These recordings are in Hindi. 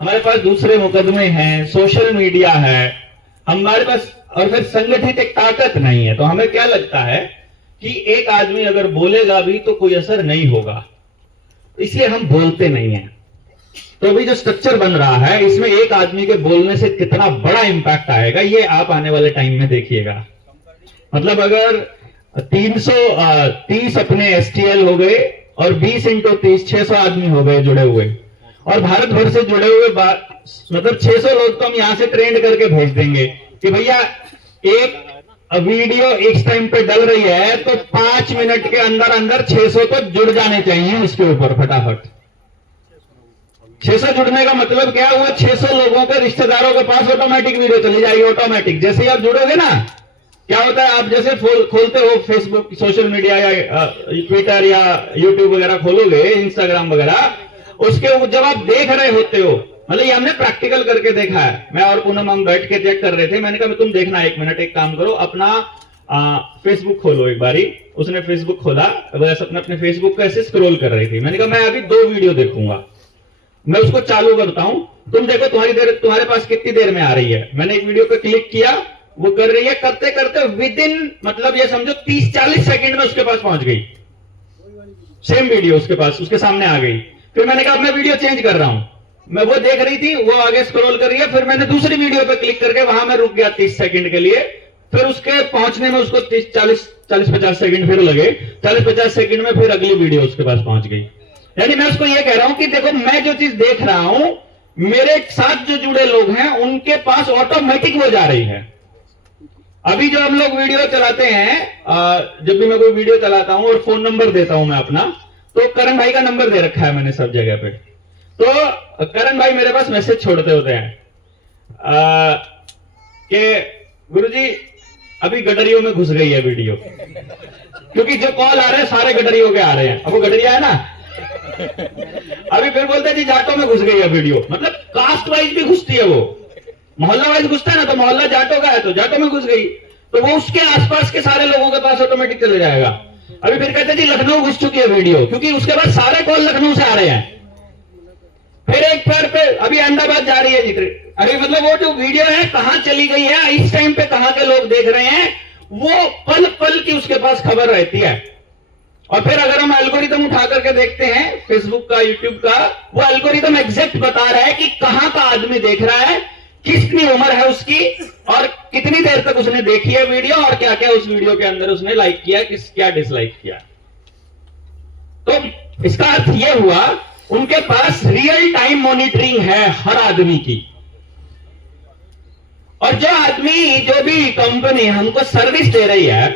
हमारे पास दूसरे मुकदमे हैं, सोशल मीडिया है, हमारे पास और फिर संगठित एक ताकत नहीं है। तो हमें क्या लगता है कि एक आदमी अगर बोलेगा भी तो कोई असर नहीं होगा, इसलिए हम बोलते नहीं हैं। तो अभी जो स्ट्रक्चर बन रहा है इसमें एक आदमी के बोलने से कितना बड़ा इंपैक्ट आएगा ये आप आने वाले टाइम में देखिएगा। मतलब अगर 330 अपने एसटीएल हो गए और 20 × 30 600 आदमी हो गए जुड़े हुए, और भारत भर से जुड़े हुए मतलब 600 लोग तो हम यहां से ट्रेंड करके भेज देंगे कि भैया एक वीडियो इस टाइम पे डल रही है तो 5 मिनट के अंदर अंदर 600 तो जुड़ जाने चाहिए उसके ऊपर फटाफट। 600 जुड़ने का मतलब क्या हुआ, 600 लोगों के रिश्तेदारों के पास ऑटोमेटिक वीडियो चली जाएगी। ऑटोमेटिक जैसे ही आप जुड़ोगे ना, क्या होता है, आप जैसे खोलते हो फेसबुक, सोशल मीडिया या ट्विटर या यूट्यूब वगैरह खोलोगे, इंस्टाग्राम वगैरह, उसके जब आप देख रहे होते हो, मतलब ये हमने प्रैक्टिकल करके देखा है। मैं और पूनम हम बैठ के चेक कर रहे थे, मैंने कहा तुम देखना 1 मिनट, एक काम करो, अपना फेसबुक खोलो एक बारी। उसने फेसबुक खोला, बस अपने फेसबुक को ऐसे स्क्रॉल कर रही थी। मैंने कहा मैं अभी 2 वीडियो देखूंगा, मैं उसको चालू करता हूं, तुम देखो तुम्हारे पास कितनी देर में आ रही है। मैंने एक वीडियो पे क्लिक किया, वो कर रही है, करते करते विदिन मतलब ये समझो 30-40 सेकंड में उसके पास पहुंच गई, सेम वीडियो उसके पास, उसके सामने आ गई। फिर मैंने कहा मैं वीडियो चेंज कर रहा हूं, मैं वो देख रही थी, वो आगे स्क्रॉल कर रही है, फिर मैंने दूसरी वीडियो पे क्लिक करके वहां मैं रुक गया 30 सेकंड के लिए। फिर उसके पहुंचने में उसको 40-50 सेकंड फिर लगे, 40-50 सेकंड में फिर अगली वीडियो उसके पास पहुंच गई। यानी मैं उसको ये कह रहा हूं कि देखो मैं जो चीज देख रहा हूं, मेरे साथ जो जुड़े लोग हैं उनके पास ऑटोमेटिक वो जा रही है। अभी जो हम लोग वीडियो चलाते हैं, जब भी मैं कोई वीडियो चलाता हूं और फोन नंबर देता हूं मैं अपना, तो करण भाई का नंबर दे रखा है मैंने सब जगह पे। तो करण भाई मेरे पास मैसेज छोड़ते होते हैं कि गुरुजी अभी गडरियों में घुस गई है वीडियो, क्योंकि जो कॉल आ रहे हैं सारे गडरियों के आ रहे हैं। अब वो गडरिया है ना, अभी फिर बोलते हैं जी जाटों में घुस गई है वीडियो, मतलब कास्ट वाइज भी घुसती है, वो मोहल्ला वाइज घुसता है ना, तो मोहल्ला जाटों का है तो जाटों में घुस गई, तो वो उसके आसपास के सारे लोगों के पास ऑटोमेटिक चले जाएगा। अभी फिर कहते हैं जी लखनऊ घुस चुकी है वीडियो, क्योंकि उसके बाद सारे कॉल लखनऊ से आ रहे हैं। फिर एक पैर पे अभी अहमदाबाद जा रही है जी, अरे मतलब वो जो वीडियो है कहां चली गई है, इस टाइम पे कहां के लोग देख रहे हैं, वो पल पल की उसके पास खबर रहती है। और फिर अगर हम एल्गोरिदम उठा करके देखते हैं फेसबुक का, यूट्यूब का, वो एल्गोरिदम एग्जैक्ट बता रहा है कि कहां का आदमी देख रहा है, कितनी उम्र है उसकी, और कितनी देर तक उसने देखी है वीडियो, और क्या क्या उस वीडियो के अंदर उसने लाइक किया, क्या डिसलाइक किया। तो इसका अर्थ यह हुआ उनके पास रियल टाइम मॉनिटरिंग है हर आदमी की। और जो आदमी, जो भी कंपनी हमको सर्विस दे रही है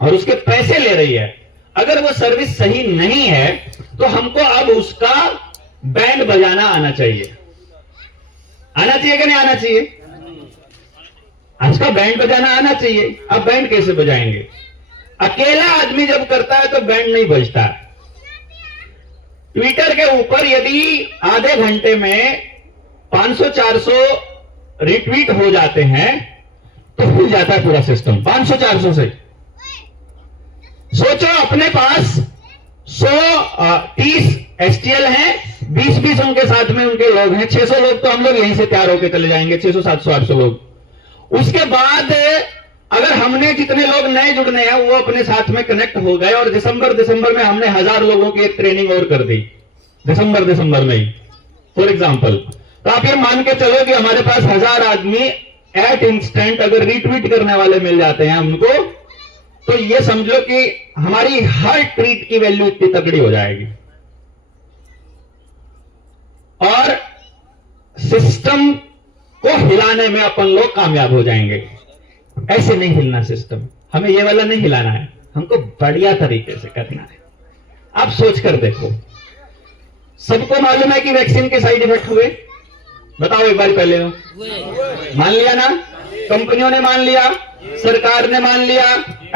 और उसके पैसे ले रही है, अगर वो सर्विस सही नहीं है तो हमको अब उसका बैंड बजाना आना चाहिए। आना चाहिए कि नहीं आना चाहिए? उसका बैंड बजाना आना चाहिए। अब बैंड कैसे बजाएंगे? अकेला आदमी जब करता है तो बैंड नहीं बजता। ट्विटर के ऊपर यदि आधे घंटे में 500-400 रिट्वीट हो जाते हैं तो हिल जाता है पूरा सिस्टम 500-400 से। सोचो अपने पास 130 एसटीएल हैं, 20-20 उनके साथ में उनके लोग हैं, 600 लोग तो हम लोग यहीं से तैयार होकर चले जाएंगे, 600, 700, 800 लोग। उसके बाद अगर हमने जितने लोग नए जुड़ने हैं वो अपने साथ में कनेक्ट हो गए, और दिसंबर में हमने 1000 लोगों की एक ट्रेनिंग और कर दी, दिसंबर में ही फॉर एग्जाम्पल। तो आप ये मान के चलो कि हमारे पास 1000 आदमी एट इंस्टेंट अगर रीट्वीट करने वाले मिल जाते हैं हमको, तो ये समझो कि हमारी हर ट्वीट की वैल्यू इतनी तगड़ी हो जाएगी, और सिस्टम को हिलाने में अपन लोग कामयाब हो जाएंगे। ऐसे नहीं हिलना सिस्टम, हमें ये वाला नहीं हिलाना है, हमको बढ़िया तरीके से करना है। आप सोच कर देखो, सबको मालूम है कि वैक्सीन के साइड इफेक्ट हुए, बताओ एक बार पहले हो, मान लिया ना, कंपनियों ने मान लिया, सरकार ने मान लिया,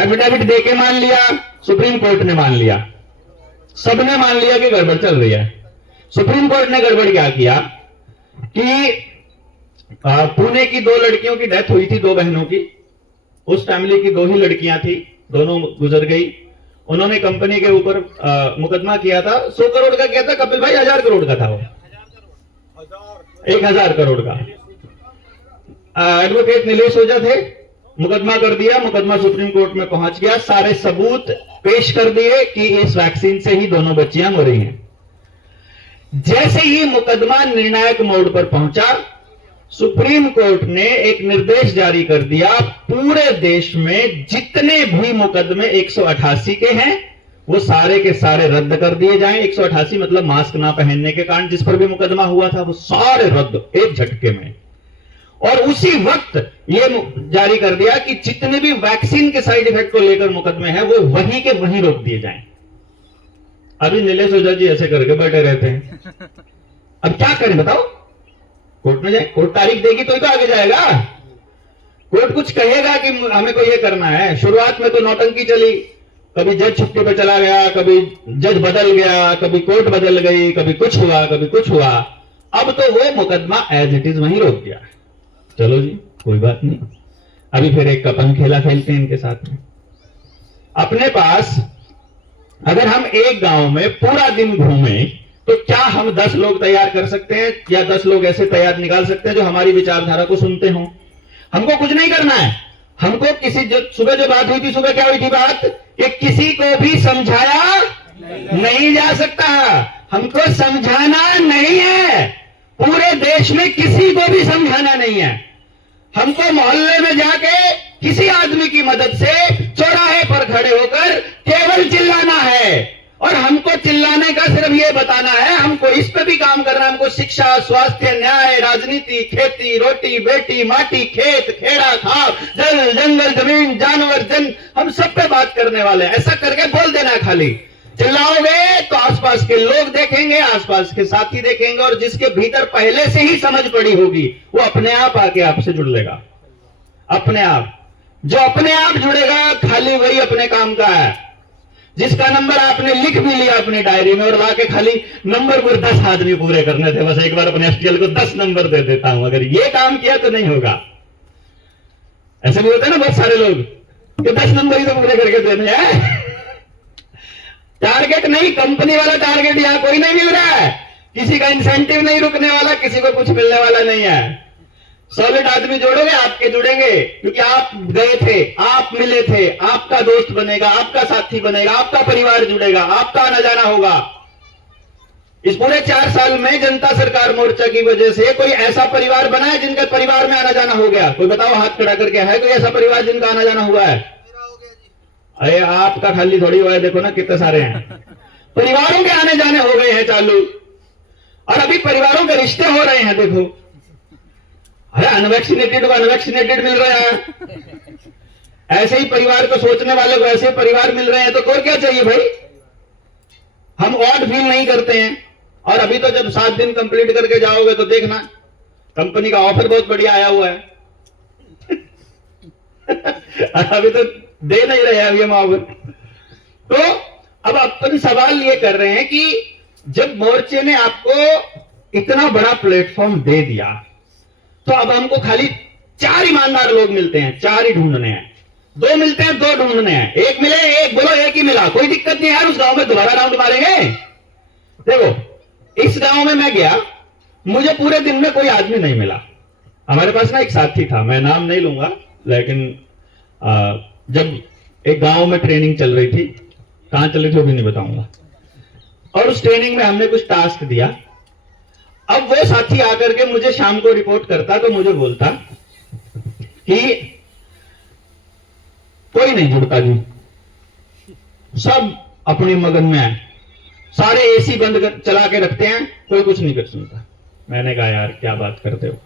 एफिडेविट देके मान लिया, सुप्रीम कोर्ट ने मान लिया, सबने मान लिया कि गड़बड़ चल रही है। सुप्रीम कोर्ट ने गड़बड़ क्या किया कि पुणे की 2 लड़कियों की डेथ हुई थी, 2 बहनों की, उस फैमिली की 2 ही लड़कियां थी, दोनों गुजर गई। उन्होंने कंपनी के ऊपर मुकदमा किया था, 100 करोड़ का किया था, कपिल भाई 1000 करोड़ का था वो, 1000 करोड़ का। एडवोकेट नीलेश ओझा थे, मुकदमा कर दिया, मुकदमा सुप्रीम कोर्ट में पहुंच गया, सारे सबूत पेश कर दिए कि इस वैक्सीन से ही दोनों बच्चियां मरी हैं। जैसे ही मुकदमा निर्णायक मोड़ पर पहुंचा, सुप्रीम कोर्ट ने एक निर्देश जारी कर दिया, पूरे देश में जितने भी मुकदमे 188 के हैं वो सारे के सारे रद्द कर दिए जाएं। 188 मतलब मास्क ना पहनने के कारण जिस पर भी मुकदमा हुआ था वो सारे रद्द एक झटके में। और उसी वक्त ये जारी कर दिया कि जितने भी वैक्सीन के साइड इफेक्ट को लेकर मुकदमे हैं वो वहीं के वहीं रोक दिए जाएं। अभी नीलेश ओझा जी ऐसे करके बैठे रहते हैं, अब क्या करें बताओ? कोर्ट में जाए, कोर्ट तारीख देगी तो ही तो आगे जाएगा। कोर्ट कुछ कहेगा कि हमें को ये करना है। शुरुआत में तो नौटंकी चली, कभी जज छुट्टी पे चला गया, कभी जज बदल गया, कभी कोर्ट बदल गई, कभी कुछ हुआ, कभी कुछ हुआ। अब तो वो मुकदमा एज इट इज वहीं रोक दिया। चलो जी कोई बात नहीं, अभी फिर एक कपन खेला खेलते हैं इनके साथ में। अपने पास अगर हम एक गांव में पूरा दिन घूमें तो क्या हम 10 लोग तैयार कर सकते हैं या 10 लोग ऐसे तैयार निकाल सकते हैं जो हमारी विचारधारा को सुनते हों? हमको कुछ नहीं करना है। हमको किसी सुबह जो बात हुई थी, सुबह क्या हुई थी बात कि किसी को भी समझाया नहीं जा सकता। हमको समझाना नहीं है, पूरे देश में किसी को भी समझाना नहीं है। हमको मोहल्ले में जाके किसी आदमी की मदद से चौराहे पर खड़े होकर केवल चिल्लाना है। और हमको चिल्लाने का सिर्फ ये बताना है, हमको इस पे भी काम करना है। हमको शिक्षा, स्वास्थ्य, न्याय, राजनीति, खेती, रोटी, बेटी, माटी, खेत, खेड़ा, खाव, जल, जंगल, जमीन, जानवर, जन, हम सब पे बात करने वाले हैं। ऐसा करके बोल देना है। खाली चिल्लाओगे तो आसपास के लोग देखेंगे, आसपास के साथी देखेंगे, और जिसके भीतर पहले से ही समझ पड़ी होगी वो अपने आप आके आपसे जुड़ लेगा। अपने आप जो अपने आप जुड़ेगा खाली वही अपने काम का है। जिसका नंबर आपने लिख भी लिया अपनी डायरी में और लाके खाली नंबर पर 10 आदमी पूरे करने थे, बस एक बार अपने एसटीएल को 10 नंबर दे देता हूं, अगर ये काम किया तो नहीं होगा। ऐसे भी होते हैं ना बहुत सारे लोग कि 10 नंबर ही तो पूरे करके देने हैं। टारगेट नहीं, कंपनी वाला टारगेट यहां कोई नहीं मिल रहा है, किसी का इंसेंटिव नहीं रुकने वाला, किसी को कुछ मिलने वाला नहीं है। सॉलिड आदमी जोड़ोगे आपके जुड़ेंगे, क्योंकि आप गए थे, आप मिले थे, आपका दोस्त बनेगा, आपका साथी बनेगा, आपका परिवार जुड़ेगा, आपका आना जाना होगा। इस पूरे 4 साल में जनता सरकार मोर्चा की वजह से कोई ऐसा परिवार बना है जिनका परिवार में आना जाना हो गया? कोई बताओ हाथ खड़ा करके, है कोई ऐसा परिवार जिनका आना जाना हुआ है? अरे आपका खाली थोड़ी हुआ है, देखो ना कितने सारे हैं। परिवारों के आने जाने हो गए हैं चालू, और अभी परिवारों के रिश्ते हो रहे हैं। देखो, अरे अनवैक्सीनेटेड को अनवैक्सीनेटेड मिल रहा है, ऐसे ही परिवार को सोचने वाले को ऐसे परिवार मिल रहे हैं, तो और क्या चाहिए भाई? हम ऑड फील नहीं करते हैं। और अभी तो जब 7 दिन कंप्लीट करके जाओगे तो देखना, कंपनी का ऑफर बहुत बढ़िया आया हुआ है। अभी तो दे नहीं रहे अभी हम ऑफर। तो अब अपन सवाल ये कर रहे हैं कि जब मोर्चे ने आपको इतना बड़ा प्लेटफॉर्म दे दिया तो अब हमको खाली 4 ईमानदार लोग मिलते हैं, 4 ही ढूंढने हैं। 2 मिलते हैं, 2 ढूंढने हैं। एक मिले, एक बोलो एक ही मिला, कोई दिक्कत नहीं यार, उस गांव में दोबारा राउंड मारेंगे। देखो, इस गांव में मैं गया, मुझे पूरे दिन में कोई आदमी नहीं मिला। हमारे पास ना एक साथी था, मैं नाम नहीं लूंगा, लेकिन जब एक गांव में ट्रेनिंग चल रही थी, कहां चल रही थी वो भी नहीं बताऊंगा, और उस ट्रेनिंग में हमने कुछ टास्क दिया। अब वो साथी आकर के मुझे शाम को रिपोर्ट करता तो मुझे बोलता कि कोई नहीं जुड़ता जी, सब अपने मगन में है, सारे एसी बंद कर चला के रखते हैं, कोई कुछ नहीं कर सुनता। मैंने कहा यार क्या बात करते हो,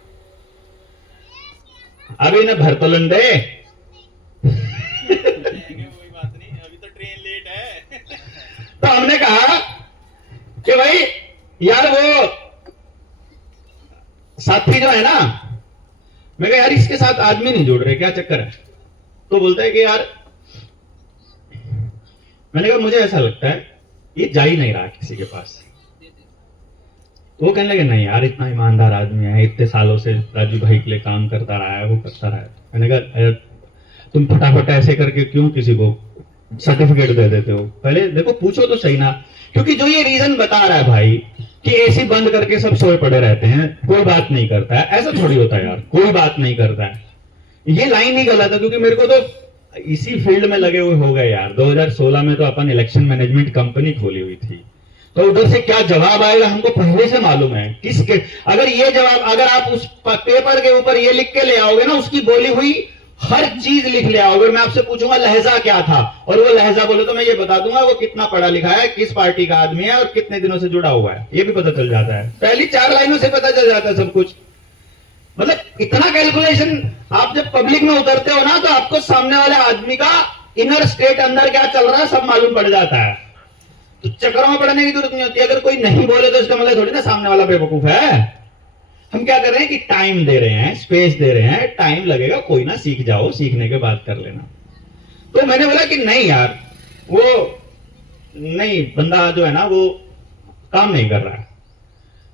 अभी ना भर तो लंडे। कोई बात नहीं, अभी तो ट्रेन लेट है। तो हमने कहा कि भाई यार वो साथी जो है ना, मैं कहा यार इसके साथ आदमी नहीं जुड़ रहे, क्या चक्कर है? तो बोलता है कि यार, मैंने कहा मुझे ऐसा लगता है ये जा ही नहीं रहा किसी के पास। तो वो कहने लगे नहीं यार, इतना ईमानदार आदमी है, इतने सालों से राजू भाई के लिए काम करता रहा है, वो करता रहा है। मैंने कहा तुम फटाफट ऐसे करके क्यों किसी को सर्टिफिकेट दे देते हो? पहले देखो, पूछो तो सही ना, क्योंकि जो ये रीजन बता रहा है भाई कि एसी बंद करके सब सोए पड़े रहते हैं, कोई बात नहीं करता है। ऐसा थोड़ी होता है यार, कोई बात नहीं करता है। ये लाइन ही गलत है, क्योंकि मेरे को तो इसी फील्ड में लगे हुए हो गए यार। 2016 में तो अपन इलेक्शन मैनेजमेंट कंपनी खोली हुई थी, तो उधर से क्या जवाब आएगा हमको पहले से मालूम है। किसके अगर ये जवाब, अगर आप उस पेपर के ऊपर ये लिख के ले आओगे ना, उसकी बोली हुई हर चीज लिख ले आओगे, मैं आपसे पूछूंगा लहजा क्या था, और वो लहजा बोले तो मैं ये बता दूंगा वो कितना पढ़ा लिखा है, किस पार्टी का आदमी है और कितने दिनों से जुड़ा हुआ है, ये भी पता चल जाता है। पहली 4 लाइनों से पता चल जाता है सब कुछ। मतलब इतना कैलकुलेशन, आप जब पब्लिक में उतरते हो ना, तो आपको सामने वाले आदमी का इनर स्टेट अंदर क्या चल रहा है सब मालूम पड़ जाता है। तो चक्करों में पड़ने की जरूरत नहीं होती। अगर कोई नहीं बोले तो इसका मतलब थोड़ी ना सामने वाला बेवकूफ है। हम क्या कर रहे हैं कि टाइम दे रहे हैं, स्पेस दे रहे हैं, टाइम लगेगा, कोई ना, सीख जाओ, सीखने के बाद कर लेना। तो मैंने बोला कि नहीं यार, वो नहीं, बंदा जो है ना वो काम नहीं कर रहा है।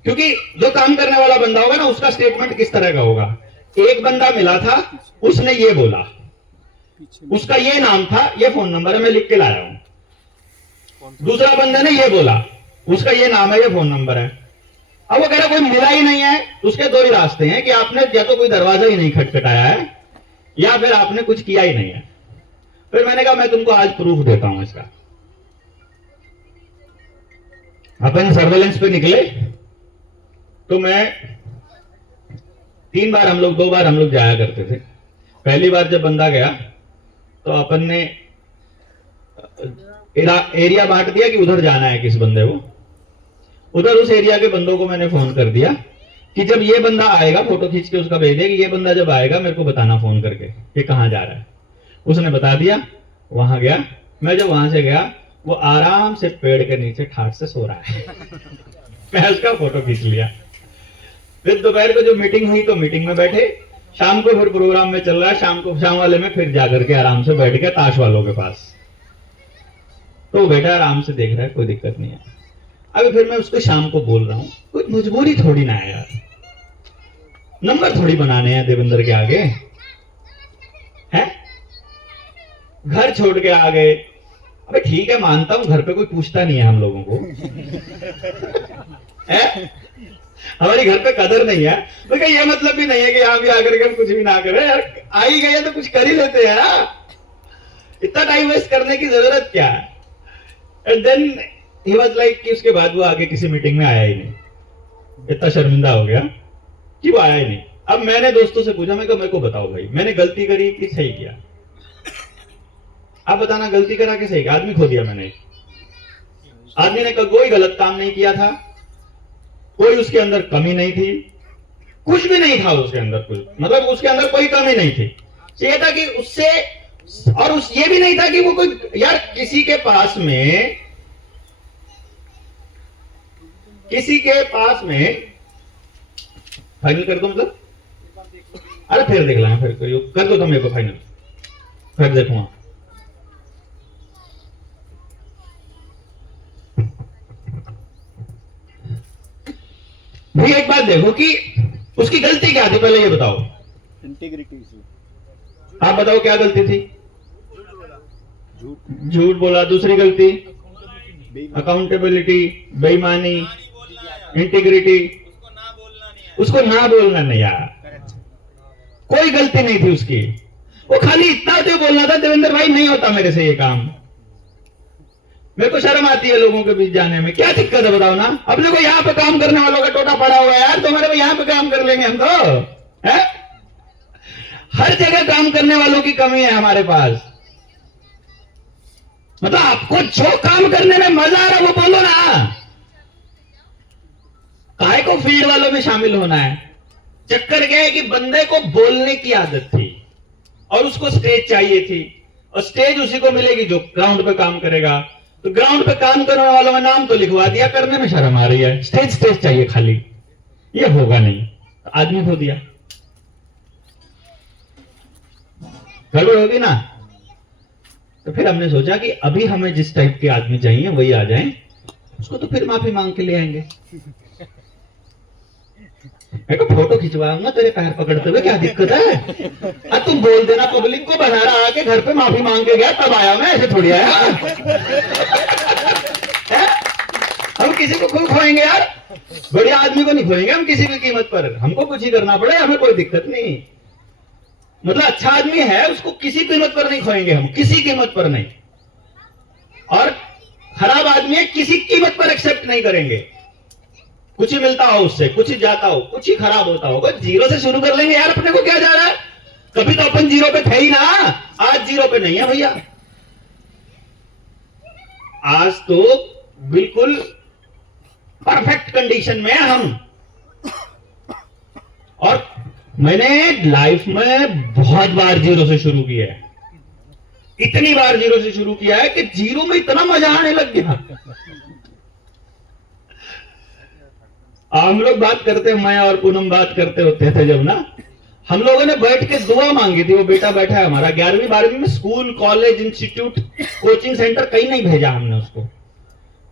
क्योंकि जो काम करने वाला बंदा होगा ना, उसका स्टेटमेंट किस तरह का होगा। एक बंदा मिला था, उसने ये बोला, उसका ये नाम था, ये फोन नंबर है, मैं लिख के लाया हूं। दूसरा बंदा ने ये बोला, उसका ये नाम है, ये फोन नंबर है। अब वो कह रहा कोई मिला ही नहीं है, तो उसके 2 ही रास्ते हैं कि आपने या तो कोई दरवाजा ही नहीं खटखटाया है, या फिर आपने कुछ किया ही नहीं है। फिर मैंने कहा मैं तुमको आज प्रूफ देता हूं इसका। अपन सर्वेलेंस पे निकले, तो मैं 3 बार हम लोग, 2 बार हम लोग जाया करते थे। पहली बार जब बंदा गया तो अपन ने एरिया बांट दिया कि उधर जाना है किस बंदे को। उधर उस एरिया के बंदों को मैंने फोन कर दिया कि जब ये बंदा आएगा, फोटो खींच के उसका भेज दे कि ये बंदा जब आएगा मेरे को बताना फोन करके ये कहां जा रहा है। उसने बता दिया, वहां गया। मैं जब वहां से गया, वो आराम से पेड़ के नीचे ठाट से सो रहा है। मैं उसका फोटो खींच लिया। फिर दोपहर को जो मीटिंग हुई तो मीटिंग में बैठे, शाम को फिर प्रोग्राम में चल रहा है, शाम वाले में फिर जाकर के आराम से बैठ गया ताश वालों के पास। तो बेटा आराम से देख रहा है, कोई दिक्कत नहीं है। अभी फिर मैं उसको शाम को बोल रहा हूं, कोई मजबूरी थोड़ी ना है यार, नंबर थोड़ी बनाने हैं देवेंद्र के आगे है। घर छोड़ के आ गए। अबे ठीक है, मानता हूं घर पे कोई पूछता नहीं है हम लोगों को है? हमारी घर पे कदर नहीं है, तो क्या ये मतलब भी नहीं है कि यहां भी आकर के हम कुछ भी ना करें यार। आ ही गए तो कुछ कर ही लेते हैं यार, इतना टाइम वेस्ट करने की जरूरत क्या है। And then he was like कि उसके बाद वो आगे किसी मीटिंग में आया ही नहीं। इतना शर्मिंदा हो गया कि वो आया ही नहीं। अब मैंने दोस्तों से पूछा, मैं कहा मेरे को बताओ भाई, मैंने गलती करी कि सही किया? आप बताना, गलती करा कि सही? आदमी खो दिया मैंने। आदमी ने कोई गलत काम नहीं किया था, कोई उसके अंदर कमी नहीं थी, कुछ भी नहीं था उसके अंदर, कुछ मतलब उसके अंदर कोई कमी नहीं थी। ये था कि उससे, और उस ये भी नहीं था कि वो कोई यार किसी के पास में फाइनल कर दो, मतलब अरे फिर देख लेंगे, फिर कर दो तुम मेरे को फाइनल, फिर देखूंगा। भाई एक बात देखो कि उसकी गलती क्या थी, पहले ये बताओ। इंटीग्रिटी से आप बताओ क्या गलती थी? झूठ बोला। दूसरी गलती अकाउंटेबिलिटी, बेईमानी, इंटीग्रिटी, उसको ना बोलना नहीं यार। कोई गलती नहीं थी उसकी, वो खाली इतना तो बोलना था, देवेंद्र भाई नहीं होता मेरे से ये काम। मेरे को शर्म आती है लोगों के बीच जाने में, क्या दिक्कत है बताओ ना। अपने को यहाँ पे काम करने वालों का टोटा पड़ा हुआ है यार, तुम्हारे को यहाँ पे काम कर लेंगे हम तो है? हर जगह काम करने वालों की कमी है हमारे पास। मतलब आपको जो काम करने में मजा आ रहा है वो बोलो ना, काहे को फील्ड वालों में शामिल होना है। चक्कर क्या है कि बंदे को बोलने की आदत थी और उसको स्टेज चाहिए थी, और स्टेज उसी को मिलेगी जो ग्राउंड पे काम करेगा। तो ग्राउंड पे काम करने वालों में नाम तो लिखवा दिया, करने में शर्म आ रही है, स्टेज चाहिए खाली, ये होगा नहीं, तो आदमी खो दिया, गड़बड़ होगी ना। तो फिर हमने सोचा कि अभी हमें जिस टाइप के आदमी चाहिए वही आ जाएं, उसको तो फिर माफी मांग के ले आएंगे। मैं तो फोटो खिंचवाऊंगा तेरे पैर पकड़ते हुए, क्या दिक्कत है? अब तुम बोल देना पब्लिक को, बना आके घर पे माफी मांग के गया तब आया मैं, ऐसे थोड़ी आया। हम किसी को खूब खोएंगे यार। बढ़िया आदमी को नहीं खोएंगे हम किसी भी कीमत पर, हमको कुछ ही करना पड़े, हमें कोई दिक्कत नहीं। मतलब अच्छा आदमी है उसको किसी कीमत पर नहीं खोएंगे हम, किसी कीमत पर नहीं। और खराब आदमी है किसी कीमत पर एक्सेप्ट नहीं करेंगे। कुछ ही मिलता हो उससे, कुछ ही जाता हो, कुछ ही खराब होता हो, बस जीरो से शुरू कर लेंगे यार। अपने को क्या जा रहा है, कभी तो अपन जीरो पे थे ही ना, आज जीरो पे नहीं है भैया। आज तो बिल्कुल परफेक्ट कंडीशन में हम। और मैंने लाइफ में बहुत बार जीरो से शुरू किया है, इतनी बार जीरो से शुरू किया है कि जीरो में इतना मजा आने लग गया। हम लोग बात करते, मैं और पूनम बात करते होते थे जब ना, हम लोगों ने बैठ के दुआ मांगी थी। वो बेटा बैठा है हमारा 11वीं 12वीं में, school college institute coaching centre कहीं नहीं भेजा हमने उसको।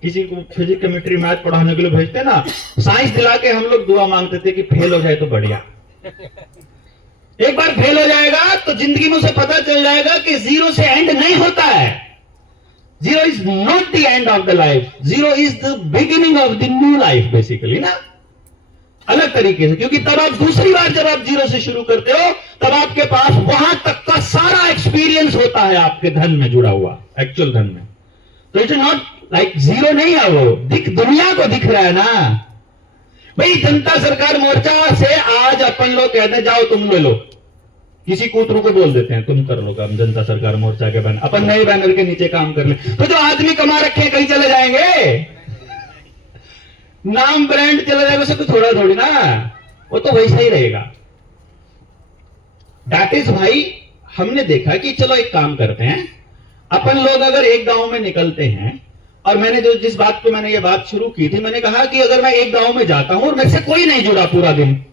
किसी को फिजिक्स केमिस्ट्री मैथ पढ़ाने के लिए भेजते ना, साइंस दिला के हम लोग दुआ मांगते थे कि फेल हो जाए तो बढ़िया। एक बार फेल हो जाएगा तो जिंदगी में उसे पता चल जाएगा कि जीरो से एंड नहीं होता है। Zero is not the end of the life, zero is the beginning of the new life basically ना, अलग तरीके से। क्योंकि तब आप दूसरी बार जब आप जीरो से शुरू करते हो तब आपके पास वहां तक का सारा एक्सपीरियंस होता है आपके धन में जुड़ा हुआ, एक्चुअल धन में। तो इट्स नॉट लाइक जीरो नहीं है, वो दुनिया को दिख रहा है ना भाई। जनता सरकार मोर्चा से आज अपन लोग कहते हैं जाओ तुम ले लो, किसी कूतरू को बोल देते हैं तुम कर लो काम, जनता सरकार मोर्चा के बैनर, अपन नए बैनर के नीचे काम कर ले। तो जो आदमी कमा रखे हैं कहीं चले जाएंगे, नाम ब्रांड चला जाएगा, उसे कुछ थोड़ा थोड़ी ना, वो तो वैसा ही रहेगा। दैट इज भाई हमने देखा कि चलो एक काम करते हैं, अपन लोग अगर एक गांव में निकलते हैं, और मैंने जो जिस बात पे मैंने ये बात शुरू की थी, मैंने कहा कि अगर मैं एक गांव में जाता हूं और मेरे से कोई नहीं जुड़ा पूरा दिन,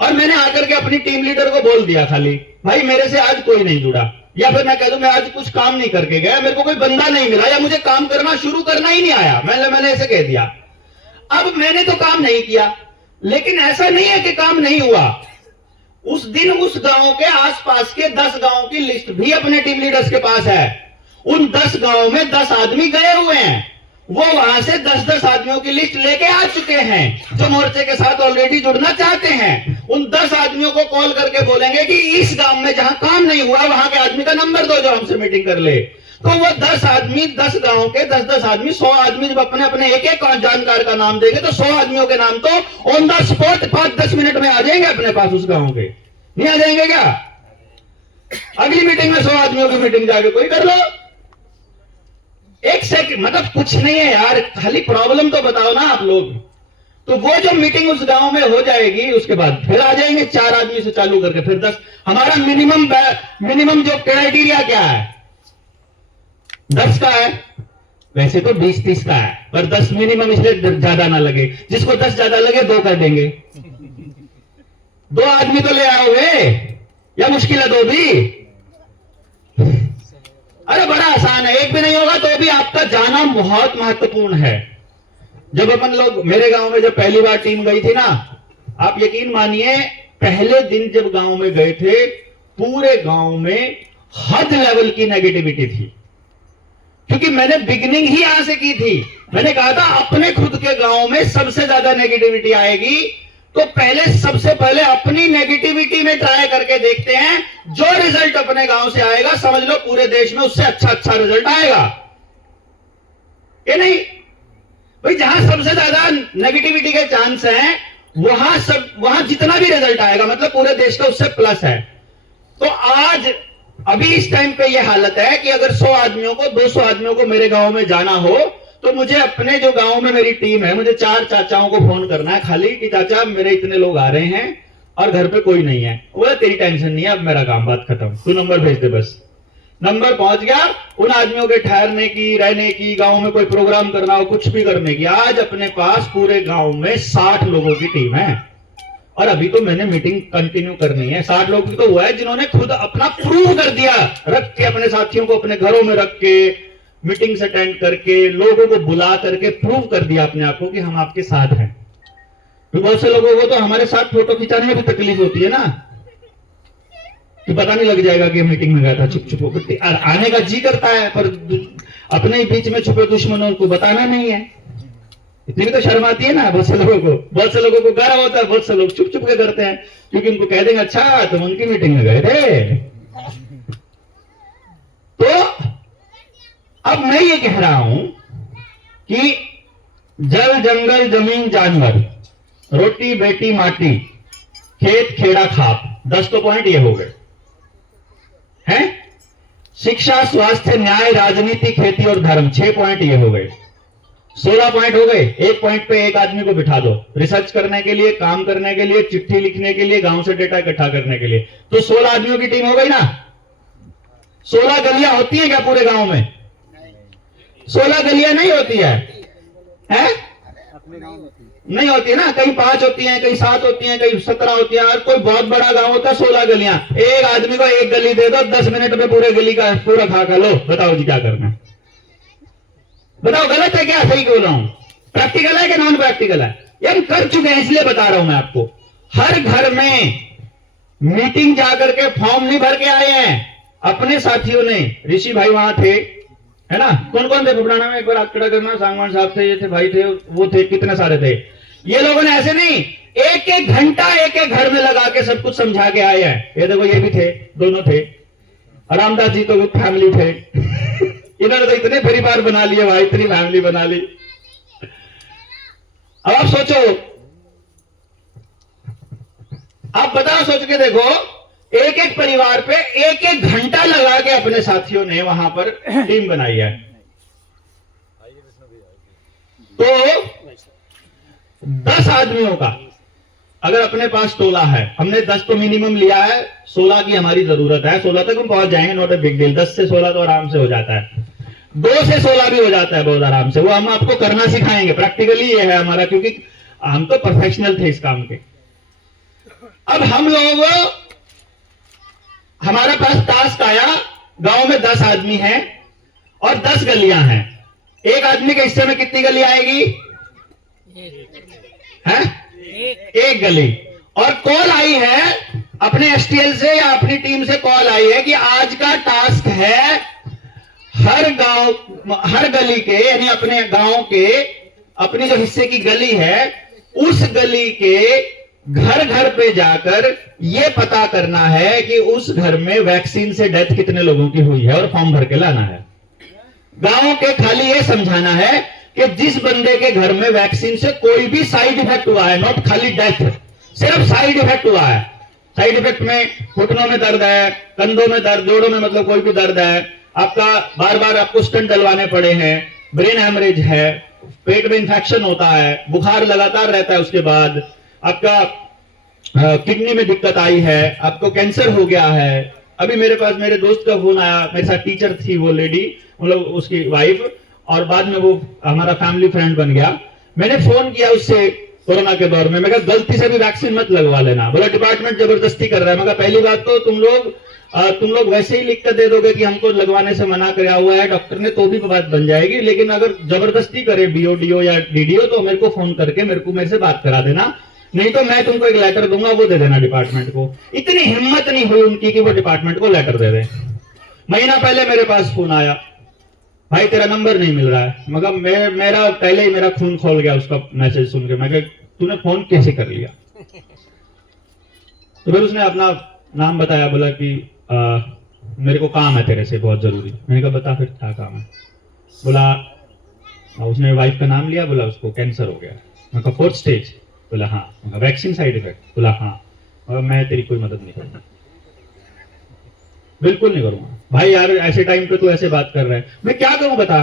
और मैंने आकर के अपनी टीम लीडर को बोल दिया खाली भाई मेरे से आज कोई नहीं जुड़ा, या फिर मैं कह दूं मैं आज कुछ काम नहीं करके गया, मेरे को कोई बंदा नहीं मिला, या मुझे काम करना शुरू करना ही नहीं आया, मैंने ऐसे कह दिया। अब मैंने तो काम नहीं किया, लेकिन ऐसा नहीं है कि काम नहीं हुआ। उस दिन उस गांव के आसपास के 10 गांव की लिस्ट भी अपने टीम लीडर्स के पास है। उन 10 गांव में 10 आदमी गए हुए हैं, वो वहां से 10-10 आदमियों की लिस्ट लेके आ चुके हैं जो मोर्चे के साथ ऑलरेडी जुड़ना चाहते हैं। उन 10 आदमियों को कॉल करके बोलेंगे कि इस गांव में जहां काम नहीं हुआ वहां के आदमी का नंबर दो जो हमसे मीटिंग कर ले। तो वो 10 आदमी, 10 गांव के 10-10 आदमी, 100 आदमी जब अपने अपने एक-एक जानकार का नाम देंगे तो 100 आदमियों के नाम तो ऑन द स्पॉट 5-10 मिनट में आ जाएंगे अपने पास उस गांव के। नहीं आ जाएंगे क्या? अगली मीटिंग में 100 आदमियों की मीटिंग जाके कोई कर लो। एक सेकंड, मतलब कुछ नहीं है यार, खाली प्रॉब्लम तो बताओ ना आप लोग। तो वो जो मीटिंग उस गांव में हो जाएगी, उसके बाद फिर आ जाएंगे 4 आदमी से चालू करके फिर 10। हमारा मिनिमम जो क्राइटेरिया क्या है? 10 का है, वैसे तो 20-30 का है, पर 10 मिनिमम इसलिए ज्यादा ना लगे। जिसको 10 ज्यादा लगे 2 कर देंगे। 2 आदमी तो ले आओगे, या मुश्किल है 2 भी? अरे बड़ा आसान है, एक भी नहीं होगा तो भी आपका जाना बहुत महत्वपूर्ण है। जब अपन लोग मेरे गांव में जब पहली बार टीम गई थी ना, आप यकीन मानिए पहले दिन जब गांव में गए थे पूरे गांव में हद लेवल की नेगेटिविटी थी। क्योंकि मैंने बिगिनिंग ही यहां से की थी। मैंने कहा था अपने खुद के गांव में सबसे ज्यादा नेगेटिविटी आएगी, तो सबसे पहले अपनी नेगेटिविटी में ट्राई करके देखते हैं। जो रिजल्ट अपने गांव से आएगा समझ लो पूरे देश में उससे अच्छा रिजल्ट आएगा। ये नहीं भाई, जहां सबसे ज्यादा नेगेटिविटी के चांस हैं वहां जितना भी रिजल्ट आएगा मतलब पूरे देश का उससे प्लस है। तो आज अभी इस टाइम पे ये हालत है कि अगर 100 आदमियों को 200 आदमियों को मेरे गांव में जाना हो तो मुझे अपने जो गांव में मेरी टीम है, मुझे 4 चाचाओं को फोन करना है खाली कि चाचा मेरे इतने लोग आ रहे हैं और घर पे कोई नहीं है। बोला तेरी टेंशन नहीं है, अब मेरा काम, बात खत्म, तू नंबर भेज दे। बस नंबर पहुंच गया। उन आदमियों के ठहरने की, रहने की, गांव में कोई प्रोग्राम करना हो, कुछ भी करने की, आज अपने पास पूरे गांव में 60 लोगों की टीम है। और अभी तो मैंने मीटिंग कंटिन्यू करनी है। 60 लोग तो हुआ है जिन्होंने खुद अपना प्रूव कर दिया, रख के अपने साथियों को अपने घरों में रख के मीटिंग्स अटेंड करके लोगों को बुला करके प्रूव कर दिया अपने आप को कि हम आपके साथ हैं। तो बहुत से लोगों को तो हमारे साथ फोटो खिंचाने में भी तकलीफ होती है ना, कि पता नहीं लग जाएगा कि मीटिंग में गया था, चुप चुप आने का जी करता है, पर अपने ही बीच में छुपे दुश्मनों को बताना नहीं है। इतनी भी तो शर्म आती है ना बहुत से लोगों को। बहुत से लोगों को गर्व होता है, बहुत से लोग चुप चुप के करते हैं, क्योंकि उनको कह देंगे अच्छा तुम उनकी मीटिंग में गए थे। तो अब मैं ये कह रहा हूं कि जल जंगल जमीन जानवर, रोटी बेटी माटी, खेत खेड़ा खाप, 10 तो पॉइंट ये हो गए हैं। शिक्षा स्वास्थ्य न्याय राजनीति खेती और धर्म, 6 पॉइंट ये हो गए। 16 पॉइंट हो गए। एक पॉइंट पे एक आदमी को बिठा दो, रिसर्च करने के लिए, काम करने के लिए, चिट्ठी लिखने के लिए, गांव से डेटा इकट्ठा करने के लिए, तो 16 आदमियों की टीम हो गई ना। 16 गलियां होती हैं क्या पूरे गांव में? 16 गलियां नहीं होती है, हैं? अपने गांव में थी। नहीं होती है ना, कहीं 5 होती हैं, कहीं 7 होती हैं, कहीं 17 होती हैं। और कोई बहुत बड़ा गांव होता है 16 गलियां। एक आदमी को एक गली दे दो, 10 मिनट में पूरे गली का पूरा खा खा लो। बताओ जी क्या करना है? बताओ गलत है क्या, सही बोल रहा हूं? प्रैक्टिकल है कि नॉन प्रैक्टिकल है? ये हम कर चुके हैं, इसलिए बता रहा हूं मैं आपको। हर घर में मीटिंग जाकर के फॉर्म नहीं भर के आए हैं अपने साथियों ने। ऋषि भाई वहां थे, है ना? कौन कौन थे फुफड़ाना में? एक बार हाथ खड़ा करना। सांगवान साहब थे, ये थे, भाई थे, वो थे, कितने सारे थे। ये लोगों ने ऐसे नहीं, एक एक घंटा एक एक घर में लगा के सब कुछ समझा के आए हैं। ये देखो ये भी थे, दोनों थे। रामदास जी तो विद फैमिली थे। इन्होंने तो इतने परिवार बना लिए भाई, इतनी फैमिली बना ली। अब आप सोचो, आप बताओ, सोच के देखो, एक एक परिवार पे एक एक घंटा लगा के अपने साथियों ने वहां पर टीम बनाई है। तो 10 आदमियों का अगर अपने पास टोला है, हमने 10 तो मिनिमम लिया है, 16 की हमारी जरूरत है। 16 तक हम पहुंच जाएंगे, नॉट ए बिग डील। 10 से 16 तो आराम से हो जाता है। 2 से 16 भी हो जाता है बहुत आराम से। वो हम आपको करना सिखाएंगे, प्रैक्टिकली ये है हमारा, क्योंकि हम तो प्रोफेशनल थे इस काम के। अब हम लोग, हमारे पास टास्क आया, गांव में 10 आदमी हैं और 10 गलियां हैं। एक आदमी के हिस्से में कितनी गली आएगी? है? एक गली। और कॉल आई है अपने एसटीएल से या अपनी टीम से, कॉल आई है कि आज का टास्क है हर गांव, हर गली के, यानी अपने गांव के, अपनी जो हिस्से की गली है, उस गली के घर घर पे जाकर यह पता करना है कि उस घर में वैक्सीन से डेथ कितने लोगों की हुई है और फॉर्म भर के लाना है। गांव के खाली ये समझाना है कि जिस बंदे के घर में वैक्सीन से कोई भी साइड इफेक्ट हुआ है, नॉट खाली डेथ, सिर्फ साइड इफेक्ट हुआ है। साइड इफेक्ट में घुटनों में दर्द है, कंधों में दर्द, जोड़ों में मतलब कोई भी दर्द है, आपका बार बार आपको स्टंट डलवाने पड़े हैं, ब्रेन हैमरेज है, पेट में इंफेक्शन होता है, बुखार लगातार रहता है, उसके बाद आपका किडनी में दिक्कत आई है, आपको कैंसर हो गया है। अभी मेरे पास मेरे दोस्त का फोन आया, मेरे साथ टीचर थी वो लेडी, मतलब उसकी वाइफ, और बाद में वो हमारा फैमिली फ्रेंड बन गया। मैंने फोन किया उससे कोरोना के दौर में, मैं कहा गलती से भी वैक्सीन मत लगवा लेना। बोला डिपार्टमेंट जबरदस्ती कर रहा है। मैं कहा पहली बात तो तुम लोग वैसे ही लिख कर दे दोगे कि हमको लगवाने से मना किया हुआ है डॉक्टर ने, तो भी बात बन जाएगी। लेकिन अगर जबरदस्ती करे बीओडीओ या डीडीओ तो मेरे को फोन करके मेरे से बात करा देना, नहीं तो मैं तुमको एक लेटर दूंगा, वो दे देना डिपार्टमेंट को। इतनी हिम्मत नहीं हुई उनकी कि वो डिपार्टमेंट को लेटर दे दे। महीना पहले मेरे पास फोन आया, भाई तेरा नंबर नहीं मिल रहा है। मगर मेरा पहले ही मेरा खून खोल गया उसका मैसेज सुन के। मैं कहा तूने फोन कैसे कर लिया? तो फिर उसने अपना नाम बताया, बोला कि मेरे को काम है तेरे से बहुत जरूरी। मैंने कहा बता फिर क्या काम है? बोला, उसने वाइफ का नाम लिया, बोला उसको कैंसर हो गया। मैं कहा 4th स्टेज? बोला हाँ। Vaccine side effect? बोला हाँ। और मैं तेरी कोई मदद नहीं करूंगा, बिल्कुल नहीं करूंगा। भाई यार ऐसे टाइम पे तू ऐसे बात कर रहा है, मैं क्या करूं बता?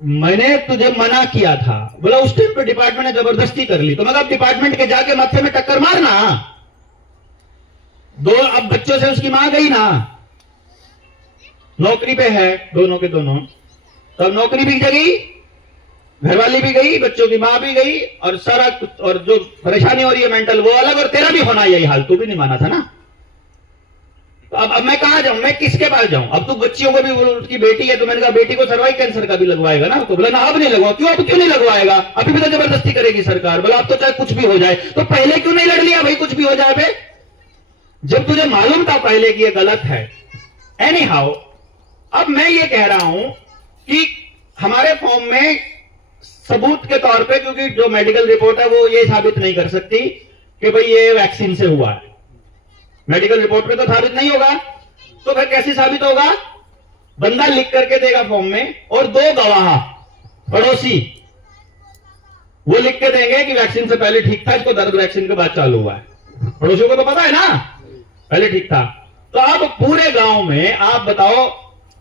मैंने तुझे मना किया था। बोला उस टाइम पे डिपार्टमेंट ने जबरदस्ती कर ली। तो मतलब डिपार्टमेंट के जाके माथे में टक्कर मारना। अब बच्चों से उसकी मां गई ना, नौकरी पे है दोनों के दोनों, तो अब नौकरी भी गई, घरवाली भी गई, बच्चों की मां भी गई, और सारा और जो परेशानी हो रही है मेंटल वो अलग, और तेरा भी होना यही हाल। तू भी नहीं माना था ना। तो अब मैं कहां जाऊं, मैं किसके पास जाऊं? अब तू बच्चियों को भी, उसकी बेटी है तो मैंने कहा बेटी को सर्वाइकल कैंसर का भी लगवाएगा ना? तो बोला ना अब नहीं लगवाओ। क्यों? अब क्यों नहीं लगवाएगा? अभी भी तो जबरदस्ती करेगी सरकार। बोला अब तो चाहे कुछ भी हो जाए। तो पहले क्यों नहीं लड़ लिया भाई, कुछ भी हो जाए बे? जब तुझे मालूम था पहले कि ये गलत है। एनी हाउ, अब मैं ये कह रहा हूं कि हमारे फॉर्म में सबूत के तौर पे, क्योंकि जो मेडिकल रिपोर्ट है वो ये साबित नहीं कर सकती कि भाई ये वैक्सीन से हुआ है, मेडिकल रिपोर्ट में तो साबित नहीं होगा, तो फिर कैसे साबित होगा? बंदा लिख करके देगा फॉर्म में और 2 गवाह पड़ोसी वो लिख के देंगे कि वैक्सीन से पहले ठीक था, इसको दर्द वैक्सीन के बाद चालू हुआ है। पड़ोसियों को तो पता है ना पहले ठीक था। तो अब पूरे गांव में आप बताओ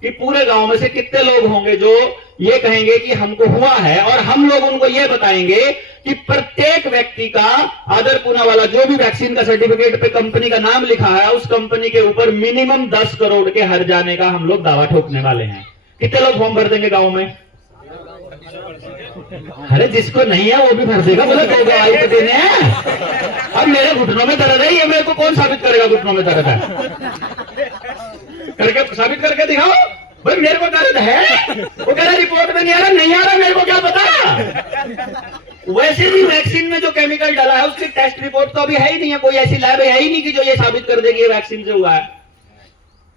कि पूरे गांव में से कितने लोग होंगे जो ये कहेंगे कि हमको हुआ है, और हम लोग उनको ये बताएंगे कि प्रत्येक व्यक्ति का आदर पूना वाला जो भी वैक्सीन का सर्टिफिकेट पे कंपनी का नाम लिखा है, उस कंपनी के ऊपर मिनिमम 10 करोड़ के हर जाने का हम लोग दावा ठोकने वाले हैं। कितने लोग फॉर्म भर देंगे गांव में? अरे जिसको नहीं है वो भी भर देगा, बोले 2 गवाही तो देने हैं। अब मेरे घुटनों में दर्द है, ये मेरे को कौन साबित करेगा घुटनों में दर्द है? करके साबित करके दिखाओ भाई मेरे को दर्द है। वो कह रहा रिपोर्ट में नहीं आ रहा, नहीं आ रहा, मेरे को क्या पता। वैसे भी वैक्सीन में जो केमिकल डाला है उसकी टेस्ट रिपोर्ट तो अभी है ही नहीं है, कोई ऐसी लैब है ही नहीं कि जो ये साबित कर देगी ये वैक्सीन से हुआ है,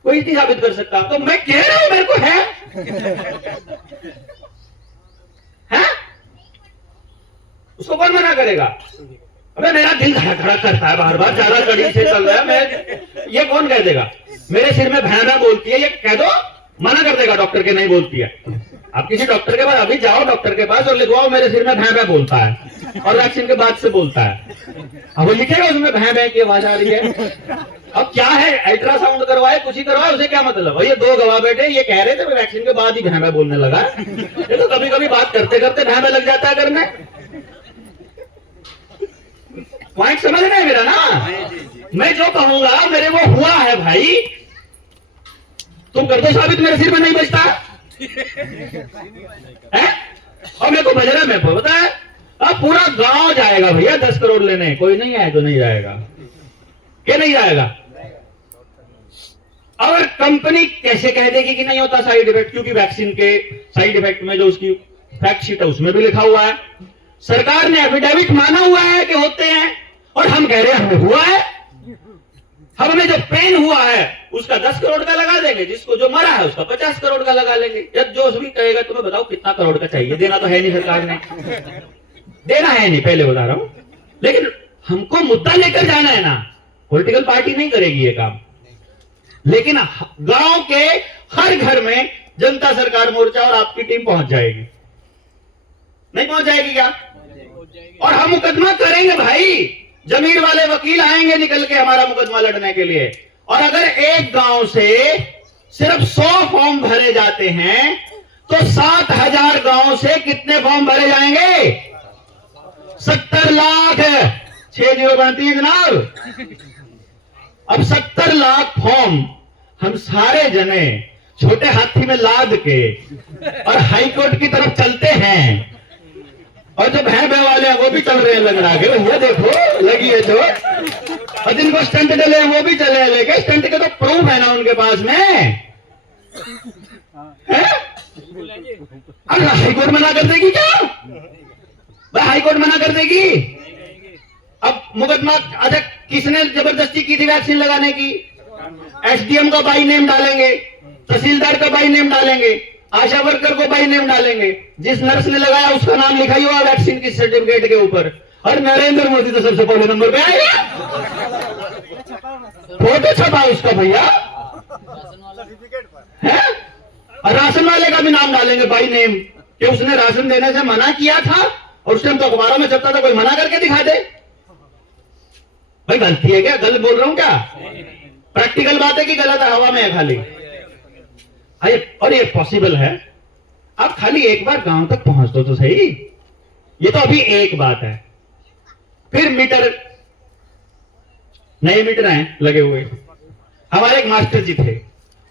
कोई नहीं साबित कर सकता। तो मैं कह रहा हूं मेरे को है? उसको कौन मना करेगा? अबे मेरा दिल धड़क करता है बार बार, ज्यादा कड़ी से चल रहा है, मैं ये कौन कह देगा? मेरे सिर में भैं बोलती है, ये कह दो, मना कर देगा डॉक्टर के नहीं बोलती है। आप किसी डॉक्टर के पास अभी जाओ, डॉक्टर के पास और लिखवाओ मेरे सिर में भैं बोलता है और वैक्सीन के बाद से बोलता है, अब वो लिखेगा उसमें भैं की आवाज आ रही है। अब क्या है, अल्ट्रासाउंड करवाए कुछ ही करवाए, उसे क्या मतलब? ये 2 गवाह बैठे ये कह रहे थे मैं वैक्सीन के बाद ही भैं बोलने लगा। ये तो कभी कभी बात करते करते भैं लग जाता है करने। पॉइंट समझ रहे हैं मेरा ना? मैं जो कहूंगा मेरे वो हुआ है भाई, तुम कर दो साबित, मेरे सिर में नहीं बजता है? और मेरे को बज रहा, मेरे को पता है। अब पूरा गांव जाएगा भैया 10 करोड़ लेने, कोई नहीं है जो नहीं जाएगा, क्या नहीं जाएगा? और कंपनी कैसे कह देगी कि नहीं होता साइड इफेक्ट, क्योंकि वैक्सीन के साइड इफेक्ट में जो उसकी फैक्ट शीट है उसमें भी लिखा हुआ है, सरकार ने एफिडेविट माना हुआ है कि होते हैं, और हम कह रहे हैं हमें हुआ है। हमें जो पेन हुआ है उसका 10 करोड़ का लगा देंगे, जिसको जो मरा है उसका 50 करोड़ का लगा लेंगे। जब जो भी कहेगा तुम्हें बताओ कितना करोड़ का चाहिए, देना तो है नहीं सरकार ने, देना है नहीं, पहले बता रहा हूं, लेकिन हमको मुद्दा लेकर जाना है ना। पॉलिटिकल पार्टी नहीं करेगी ये काम, लेकिन गांव के हर घर में जनता सरकार मोर्चा और आपकी टीम पहुंच जाएगी, नहीं पहुंच जाएगी क्या? और हम मुकदमा करेंगे भाई, जमीन वाले वकील आएंगे निकल के हमारा मुकदमा लड़ने के लिए। और अगर एक गांव से सिर्फ 100 फॉर्म भरे जाते हैं तो 7,000 गांव से कितने फॉर्म भरे जाएंगे? 70 लाख। 60 बनती है जनाब। अब 70 लाख फॉर्म हम सारे जने छोटे हाथी में लाद के और हाईकोर्ट की तरफ चलते हैं, और जो भैं वाले हैं वो भी चल रहे हैं लगड़ा के, भैया देखो लगी है जो, और जिनको स्टंट डले हैं वो भी चले हैं लेके, स्टंट के तो प्रूफ है ना उनके पास में है? अरे हाईकोर्ट मना कर देगी क्या? भाई हाईकोर्ट मना कर देगी। अब मुकदमा, अच्छा किसने जबरदस्ती की थी वैक्सीन लगाने की? एसडीएम का बाई नेम डालेंगे, तहसीलदार का बाई नेम डालेंगे, आशा वर्कर को बाई नेम डालेंगे, जिस नर्स ने लगाया उसका नाम लिखा ही हुआ वैक्सीन की सर्टिफिकेट के ऊपर, और नरेंद्र मोदी तो सबसे पहले नंबर पे आएगा, फोटो छपा उसका भैया है, और राशन वाले का भी नाम डालेंगे बाई नेम कि उसने राशन देने से मना किया था, और उस टाइम तो अखबारों में छपता था, कोई मना करके दिखा दे। भाई गलती है क्या? गलत बोल रहा हूं क्या? प्रैक्टिकल बात है कि गलत है, हवा में है खाली? और ये पॉसिबल है। आप खाली एक बार गांव तक पहुंच दो तो सही। ये तो अभी एक बात है, फिर मीटर, नए मीटर हैं लगे हुए। हमारे एक मास्टर जी थे,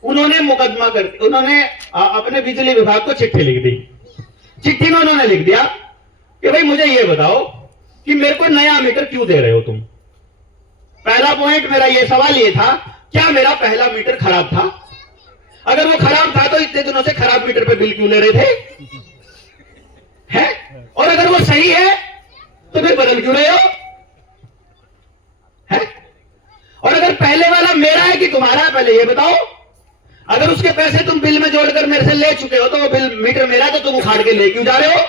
उन्होंने मुकदमा कर, उन्होंने अपने बिजली विभाग को चिट्ठी लिख दी। चिट्ठी में उन्होंने लिख दिया कि भाई मुझे ये बताओ कि मेरे को नया मीटर क्यों दे रहे हो तुम। पहला पॉइंट मेरा ये सवाल ये था, क्या मेरा पहला मीटर खराब था? अगर वो खराब था तो इतने दिनों से खराब मीटर पे बिल क्यों ले रहे थे? हैं? और अगर वो सही है तो फिर बदल क्यों रहे हो? हैं? और अगर पहले वाला मेरा है कि तुम्हारा है, पहले ये बताओ। अगर उसके पैसे तुम बिल में जोड़कर मेरे से ले चुके हो तो वो बिल मीटर मेरा, तो तुम उखाड़ के ले क्यों जा रहे हो?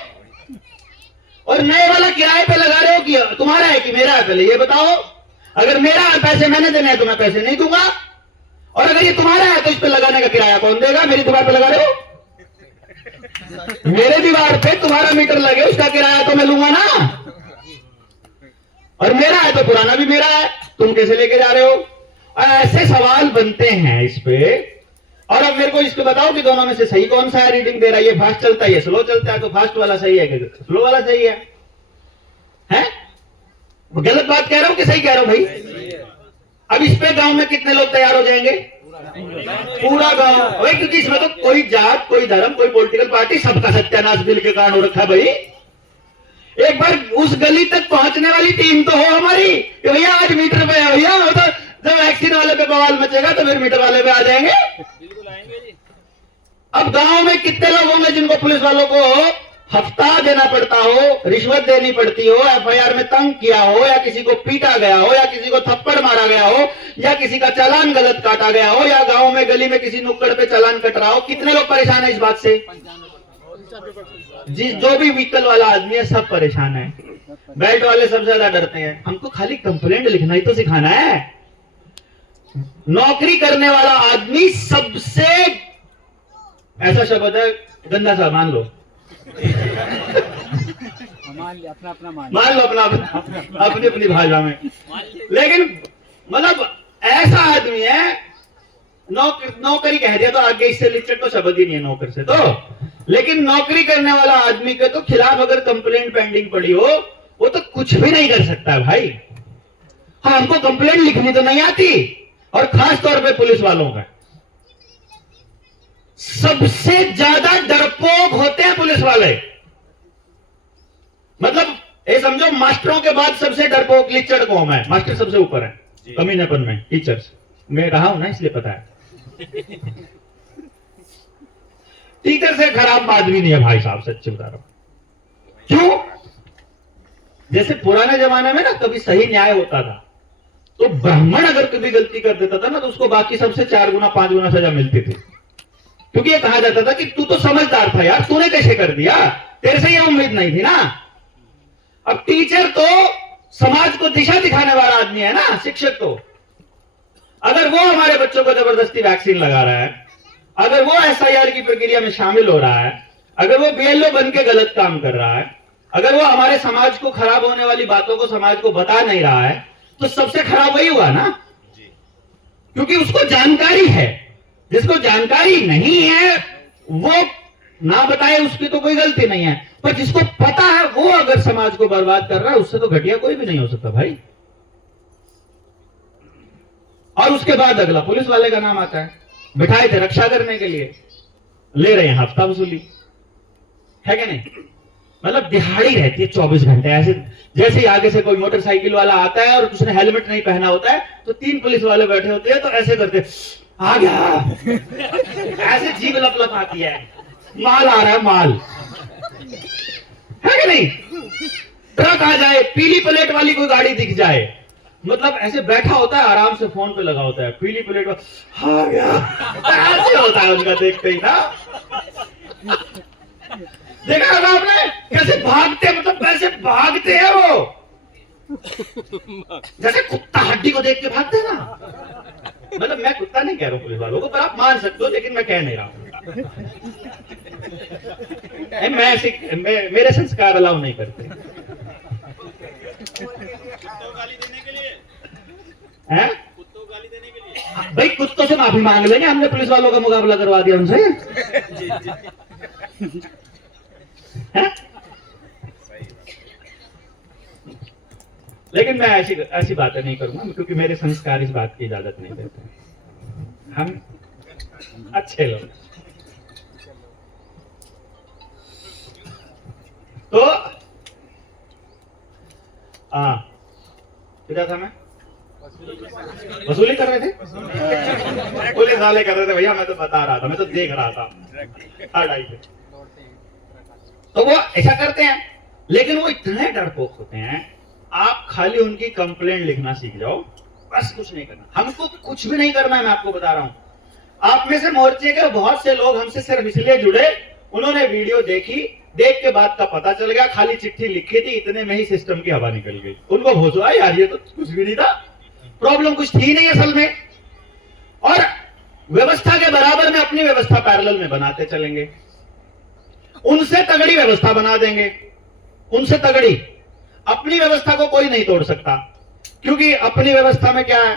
और नए वाला किराए पे लगा रहे हो कि तुम्हारा है कि मेरा है, पहले ये बताओ। अगर मेरा है, पैसे मैंने देने हैं तो मैं पैसे नहीं दूंगा, और अगर ये तुम्हारा है तो इस पे लगाने का किराया कौन देगा? मेरी दीवार पे लगा रहे हो, मेरे दीवार पे तुम्हारा मीटर लगे, उसका किराया तो मैं लूंगा ना, और मेरा है तो पुराना भी मेरा है, तुम कैसे लेके जा रहे हो? ऐसे सवाल बनते हैं इस पे। और अब मेरे को इसको बताओ कि दोनों में से सही कौन सा है? रीडिंग दे रहा है, ये फास्ट चलता है, ये स्लो चलता है, तो फास्ट वाला सही है कि स्लो वाला सही है? हैं? गलत बात कह रहा हूं कि सही कह रहा हूं भाई? अब इस पे गांव में कितने लोग तैयार हो जाएंगे? पूरा गांव भाई, क्योंकि इसमें तो कोई जात, कोई धर्म, कोई पॉलिटिकल पार्टी, सबका सत्यानाश बिल के कारण हो रखा है भाई। एक बार उस गली तक पहुंचने वाली टीम तो हो हमारी कि भैया आज मीटर पे है भैया, वो तो जब वैक्सीन वाले पे बवाल मचेगा तो फिर मीटर वाले पे आ जाएंगे। बिल्कुल आएंगे जी। अब गांव में कितने लोग होंगे जिनको पुलिस वालों को हफ्ता देना पड़ता हो, रिश्वत देनी पड़ती हो, एफआईआर में तंग किया हो, या किसी को पीटा गया हो, या किसी को थप्पड़ मारा गया हो, या किसी का चालान गलत काटा गया हो, या गांव में गली में किसी नुक्कड़ पे चालान कट रहा हो? कितने लोग परेशान है इस बात से? जो भी व्हीकल वाला आदमी है सब परेशान है। बेल्ट वाले सबसे ज्यादा डरते हैं। हमको खाली कंप्लेंट लिखना ही तो सिखाना है। नौकरी करने वाला आदमी सबसे, ऐसा शब्द है गंदा सा, मान लो मान लो अपना अपनी अपनी भाषा में, लेकिन मतलब ऐसा आदमी है, नौकरी कह दिया तो आगे इससे लिचट तो शब्द ही नहीं है नौकर से तो, लेकिन नौकरी करने वाला आदमी के तो खिलाफ अगर कंप्लेंट पेंडिंग पड़ी हो, वो तो कुछ भी नहीं कर सकता है भाई। हाँ, हमको कंप्लेंट लिखनी तो नहीं आती, और खास तौर पे पुलिस वालों का सबसे ज्यादा डरपोक होते हैं पुलिस वाले। मतलब ये समझो, मास्टरों के बाद सबसे डरपोक लिचड़ कौन है? मास्टर सबसे ऊपर है कमीनापन में, टीचर्स। मैं रहा हूं ना इसलिए पता है। टीचर से खराब आदमी नहीं है भाई साहब, सच्ची बता रहा हूं। क्यों? जैसे पुराने जमाने में ना कभी सही न्याय होता था तो ब्राह्मण अगर कभी गलती कर देता था ना तो उसको बाकी सबसे 4 गुना 5 गुना सजा मिलती थी, क्योंकि ये कहा जाता था कि तू तो समझदार था यार, तूने कैसे कर दिया, तेरे से ये उम्मीद नहीं थी ना। अब टीचर तो समाज को दिशा दिखाने वाला आदमी है ना, शिक्षक तो। अगर वो हमारे बच्चों को जबरदस्ती वैक्सीन लगा रहा है, अगर वो एसआईआर की प्रक्रिया में शामिल हो रहा है, अगर वो बीएलओ बन के गलत काम कर रहा है, अगर वो हमारे समाज को खराब होने वाली बातों को समाज को बता नहीं रहा है, तो सबसे खराब वही हुआ ना, क्योंकि उसको जानकारी है। जिसको जानकारी नहीं है वो ना बताए, उसकी तो कोई गलती नहीं है, पर जिसको पता है वो अगर समाज को बर्बाद कर रहा है, उससे तो घटिया कोई भी नहीं हो सकता भाई। और उसके बाद अगला पुलिस वाले का नाम आता है। बिठाए थे रक्षा करने के लिए, ले रहे हैं हफ्ता वसूली, है क्या नहीं? मतलब दिहाड़ी रहती है 24 घंटे। ऐसे जैसे ही आगे से कोई मोटरसाइकिल वाला आता है और उसने हेलमेट नहीं पहना होता है तो 3 पुलिस वाले बैठे होते हैं, तो ऐसे करते आ गया, ऐसे जीभ लपलप आती है, माल आ रहा है, माल है कि नहीं? ट्रक आ जाए, पीली प्लेट वाली कोई गाड़ी दिख जाए, मतलब ऐसे बैठा होता है, आराम से फोन पे लगा होता है, पीली प्लेट आ गया, ऐसे होता है उनका देखते ही ना। देखा होगा आपने कैसे भागते, मतलब कैसे भागते हैं वो, जैसे कुत्ता हड्डी को देख के भागते हैं ना। मतलब मैं कुत्ता नहीं कह रहा हूं पुलिस वालों को, पर आप मान सकते हो, लेकिन मैं कह नहीं रहा हूं। मेरे संस्कार अलाउ नहीं करते कुत्तों गाली देने के लिए, हैं? कुत्तों गाली देने के लिए भाई कुत्तों से माफी मांग लेंगे, हमने पुलिस वालों का मुकाबला करवा दिया उनसे। हैं? लेकिन मैं ऐसी बातें नहीं करूंगा, क्योंकि मेरे संस्कार इस बात की इजाजत नहीं देते। हम अच्छे लोग। तो किधर था मैं? वसूली कर रहे थे, पुलिस वाले कर रहे थे भैया, मैं तो बता रहा था, मैं तो देख रहा था। तो वो ऐसा करते हैं, लेकिन वो इतने डरपोक होते हैं, आप खाली उनकी कंप्लेंट लिखना सीख जाओ, बस कुछ नहीं करना। हमको कुछ भी नहीं करना है, मैं आपको बता रहा हूं। आप में से मोर्चे के बहुत से लोग हमसे सिर्फ इसलिए जुड़े, उन्होंने वीडियो देखी, देख के बात का पता चल गया, खाली चिट्ठी लिखी थी, इतने में ही सिस्टम की हवा निकल गई। उनको होश हुआ यार ये तो कुछ भी नहीं था, प्रॉब्लम कुछ थी नहीं असल में। और व्यवस्था के बराबर में अपनी व्यवस्था पैरेलल में बनाते चलेंगे, उनसे तगड़ी व्यवस्था बना देंगे, उनसे तगड़ी। अपनी व्यवस्था को कोई नहीं तोड़ सकता, क्योंकि अपनी व्यवस्था में क्या है।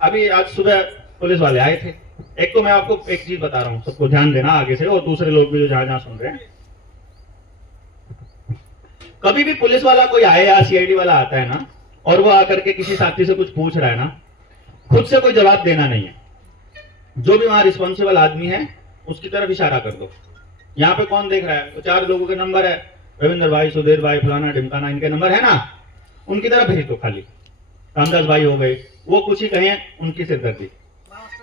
अभी आज सुबह पुलिस वाले आए थे। एक तो मैं आपको एक चीज बता रहा हूं, सबको ध्यान देना आगे से, और दूसरे लोग भी जो जहां जहां सुन रहे हैं, कभी भी पुलिस वाला कोई आए या सीआईडी वाला आता है ना, और वो आकर के किसी साथी से कुछ पूछ रहा है ना, खुद से कोई जवाब देना नहीं है। जो भी वहां रिस्पॉन्सिबल आदमी है उसकी तरफ इशारा कर दो। यहाँ पे कौन देख रहा है, तो 4 लोगों के नंबर है, रविंद्र भाई, सुधीर भाई, फलाना ढिमकाना, इनके नंबर है ना, उनकी तरफ भेज दो। खाली रामदास भाई हो गए, वो कुछ ही कहें उनकी सिरदर्दी,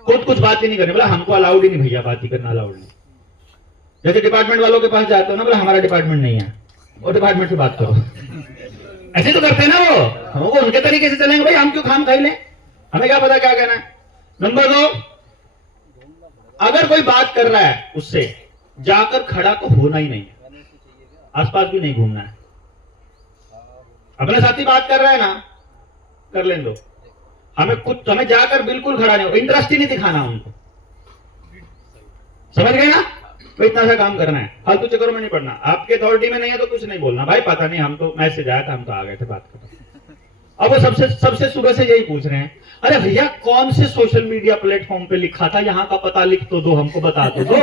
खुद कुछ बात ही नहीं करनी। बोला हमको अलाउड ही नहीं भैया, बात ही करना अलाउड नहीं। जैसे डिपार्टमेंट वालों के पास जाते हो ना, बोला हमारा डिपार्टमेंट नहीं है, वो डिपार्टमेंट से बात करो। ऐसे तो करते हैं ना वो उनके तरीके से चलेंगे। भाई हम क्यों खाम खाई लें, हमें क्या पता क्या कहना है। नंबर 2, अगर कोई बात कर रहा है उससे जाकर खड़ा तो होना ही नहीं है, आसपास भी नहीं घूमना है। अपने साथी बात कर रहा है ना, कर लेने दो, हमें जाकर बिल्कुल खड़ा नहीं हो, इंटरेस्ट ही नहीं दिखाना उनको, समझ गए ना। तो इतना सा काम करना है, फालतू चक्करों में नहीं पड़ना। आपके अथॉरिटी में नहीं है तो कुछ नहीं बोलना, भाई पता नहीं, हम तो मैसेज आया था, हम तो आ गए थे, बात करो। अब वो सबसे सुबह से यही पूछ रहे हैं, अरे भैया कौन से सोशल मीडिया प्लेटफॉर्म पे लिखा था, यहाँ का पता लिख तो दो, हमको बता तो दो।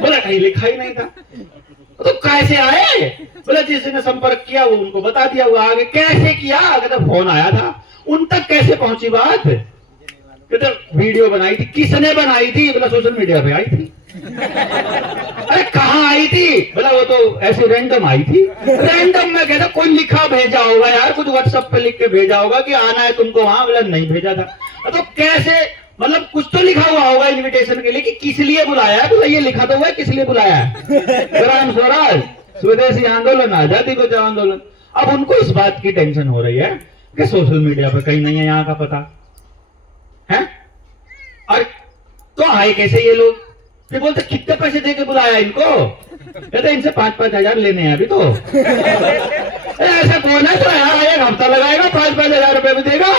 बोला कहीं लिखा ही नहीं था। तो कैसे आए, बोला जिसने संपर्क किया वो उनको बता दिया, वो आगे कैसे किया, अगर फोन आया था, उन तक कैसे पहुंची बात, कहते वीडियो बनाई थी, किसने बनाई थी, बोला सोशल मीडिया पे आई थी। अरे कहाँ आई थी, बोला वो तो ऐसे रैंडम आई थी। रैंडम में कहता कोई लिखा भेजा होगा यार, कुछ व्हाट्सएप पे लिख के भेजा होगा कि आना है तुमको वहां, बोला नहीं भेजा था। तो कैसे, मतलब कुछ तो लिखा हुआ होगा इनविटेशन के लिए कि किस लिए बुलाया है, बोला ये लिखा तो हुआ है किस लिए बुलाया है, ग्राम स्वराज, स्वदेशी आंदोलन, आजादी बचाओ आंदोलन। अब उनको इस बात की टेंशन हो रही है कि सोशल मीडिया पे कहीं नहीं है यहाँ का पता है। और तो आए कैसे ये लोग, फिर बोलते कितने पैसे देके बुलाया इनको, कहते इनसे 5-5 हजार लेने हैं अभी तो। ऐसा कौन है तो यार 1 हफ्ता लगाएगा, 5-5 हजार रुपए भी देगा।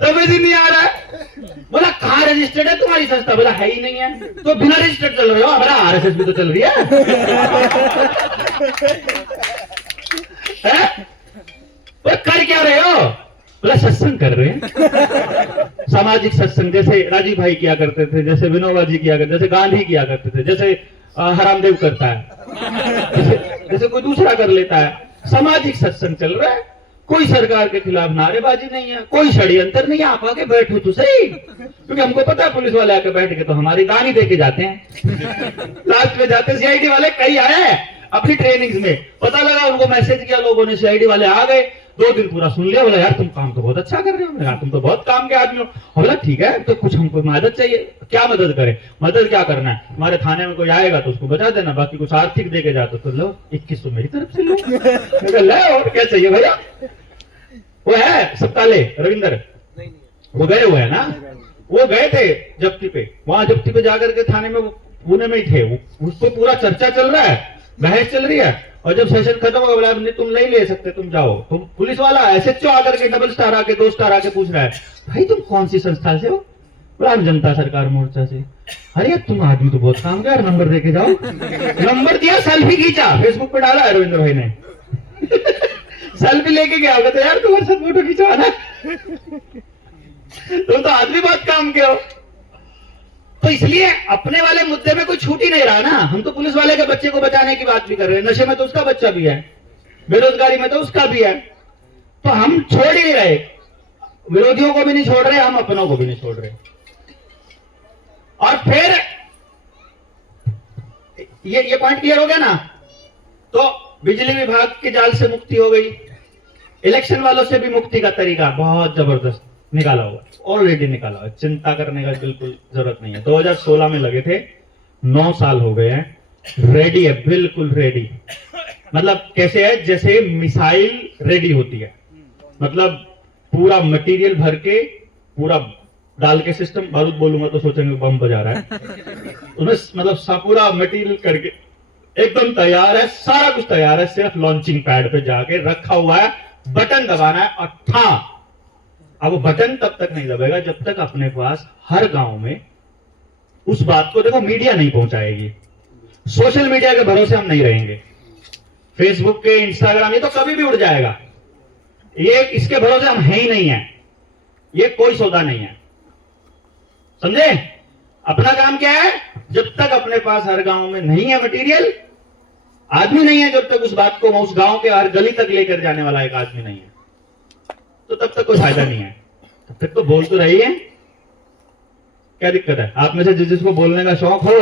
समझ ही नहीं आ रहा है। बोला कहाँ रजिस्टर्ड है तुम्हारी संस्था, बोला है ही नहीं है, तो बिना रजिस्टर्ड चल रहे हो। हमारा आरएसएस भी तो चल रही है? वो कर क्या रहे हो, बोला सत्संग कर रहे हैं, सामाजिक सत्संग, जैसे राजीव भाई किया करते थे, जैसे विनोबा जी किया करते थे, जैसे गांधी किया करते थे, जैसे हरामदेव करता है, जैसे कोई दूसरा कर लेता है। सामाजिक सत्संग चल रहा है, कोई सरकार के खिलाफ नारेबाजी नहीं है, कोई षड्यंत्र नहीं है। आप आके बैठो तो सही, क्योंकि हमको पता है पुलिस वाले आके बैठ के तो हमारी गानी दे के जाते हैं। लास्ट में जाते सीआईडी वाले कई आए अपनी ट्रेनिंग्स में, पता लगा उनको मैसेज किया लोगों ने, सीआईडी वाले आ गए, 2 दिन पूरा सुन लिया। बोला यार तुम काम तो बहुत अच्छा कर रहे हो, यार तुम तो बहुत काम के आदमी हो। बोला ठीक है, तो कुछ हमको मदद चाहिए, क्या मदद करें, मदद क्या करना है, हमारे थाने में कोई आएगा तो उसको बचा देना, बाकी कुछ आर्थिक दे के जाते तो लो 2100 मेरी तरफ से लो। ले और क्या चाहिए भैया। वो है सप्ताले रविंदर, वो गए हुए है ना, वो गए थे जप्ती पे, वहां जप्ती पे जाकर के थाने में पुणे में ही थे, उस पर पूरा चर्चा चल रहा है, बहस चल रही है। और जब सेशन खत्म हो गया, बोला तुम नहीं ले सकते, तुम जाओ। तुम पुलिस वाला एसएचओ आकर के डबल स्टार आके 2 स्टार आके पूछ रहा है, भाई तुम कौन सी संस्था से हो, बोला हम जनता सरकार मोर्चा से। अरे तुम आदमी तो बहुत काम का, नंबर देके जाओ। नंबर दिया, सेल्फी खींचा, फेसबुक पे डाला रविंद्र भाई ने। सेल्फी लेके गया, कहते यार तुम्हारे साथ फोटो खिंचवाना। तुम तो आदमी बहुत काम के हो। तो इसलिए अपने वाले मुद्दे में कोई छूट ही नहीं रहा ना। हम तो पुलिस वाले के बच्चे को बचाने की बात भी कर रहे हैं, नशे में तो उसका बच्चा भी है, बेरोजगारी में तो उसका भी है। तो हम छोड़ ही नहीं रहे, विरोधियों को भी नहीं छोड़ रहे, हम अपनों को भी नहीं छोड़ रहे। और फिर ये पॉइंट क्लियर हो गया ना। तो बिजली विभाग के जाल से मुक्ति हो गई, इलेक्शन वालों से भी मुक्ति का तरीका बहुत जबरदस्त निकाला हुआ, ऑलरेडी निकाला हुआ, चिंता करने का बिल्कुल जरूरत नहीं है। 2016 में लगे थे, 9 साल हो गए हैं, रेडी है, बिल्कुल रेडी। मतलब कैसे है, जैसे मिसाइल रेडी होती है, मतलब पूरा मटेरियल भर के, पूरा डाल के सिस्टम, बारूद बोलूंगा तो सोचेंगे बम बजा रहा है। उन्हें मतलब पूरा मटेरियल करके एकदम तैयार है, सारा कुछ तैयार है, सिर्फ लॉन्चिंग पैड पे जाके रखा हुआ है, बटन दबाना है और ठा। अब वो बटन तब तक नहीं दबेगा जब तक अपने पास हर गांव में उस बात को, देखो मीडिया नहीं पहुंचाएगी, सोशल मीडिया के भरोसे हम नहीं रहेंगे, फेसबुक के, इंस्टाग्राम, ये तो कभी भी उड़ जाएगा, ये इसके भरोसे हम है ही नहीं है, ये कोई सौदा नहीं है, समझे? अपना काम क्या है, जब तक अपने पास हर गांव में नहीं है मटेरियल, आदमी नहीं है, जब तक उस बात को उस गांव के हर गली तक लेकर जाने वाला एक आदमी नहीं है, तो तब तक कोई फायदा नहीं है। तब तक तो बोल तो रही है, क्या दिक्कत है? आप में से जिसको बोलने का शौक हो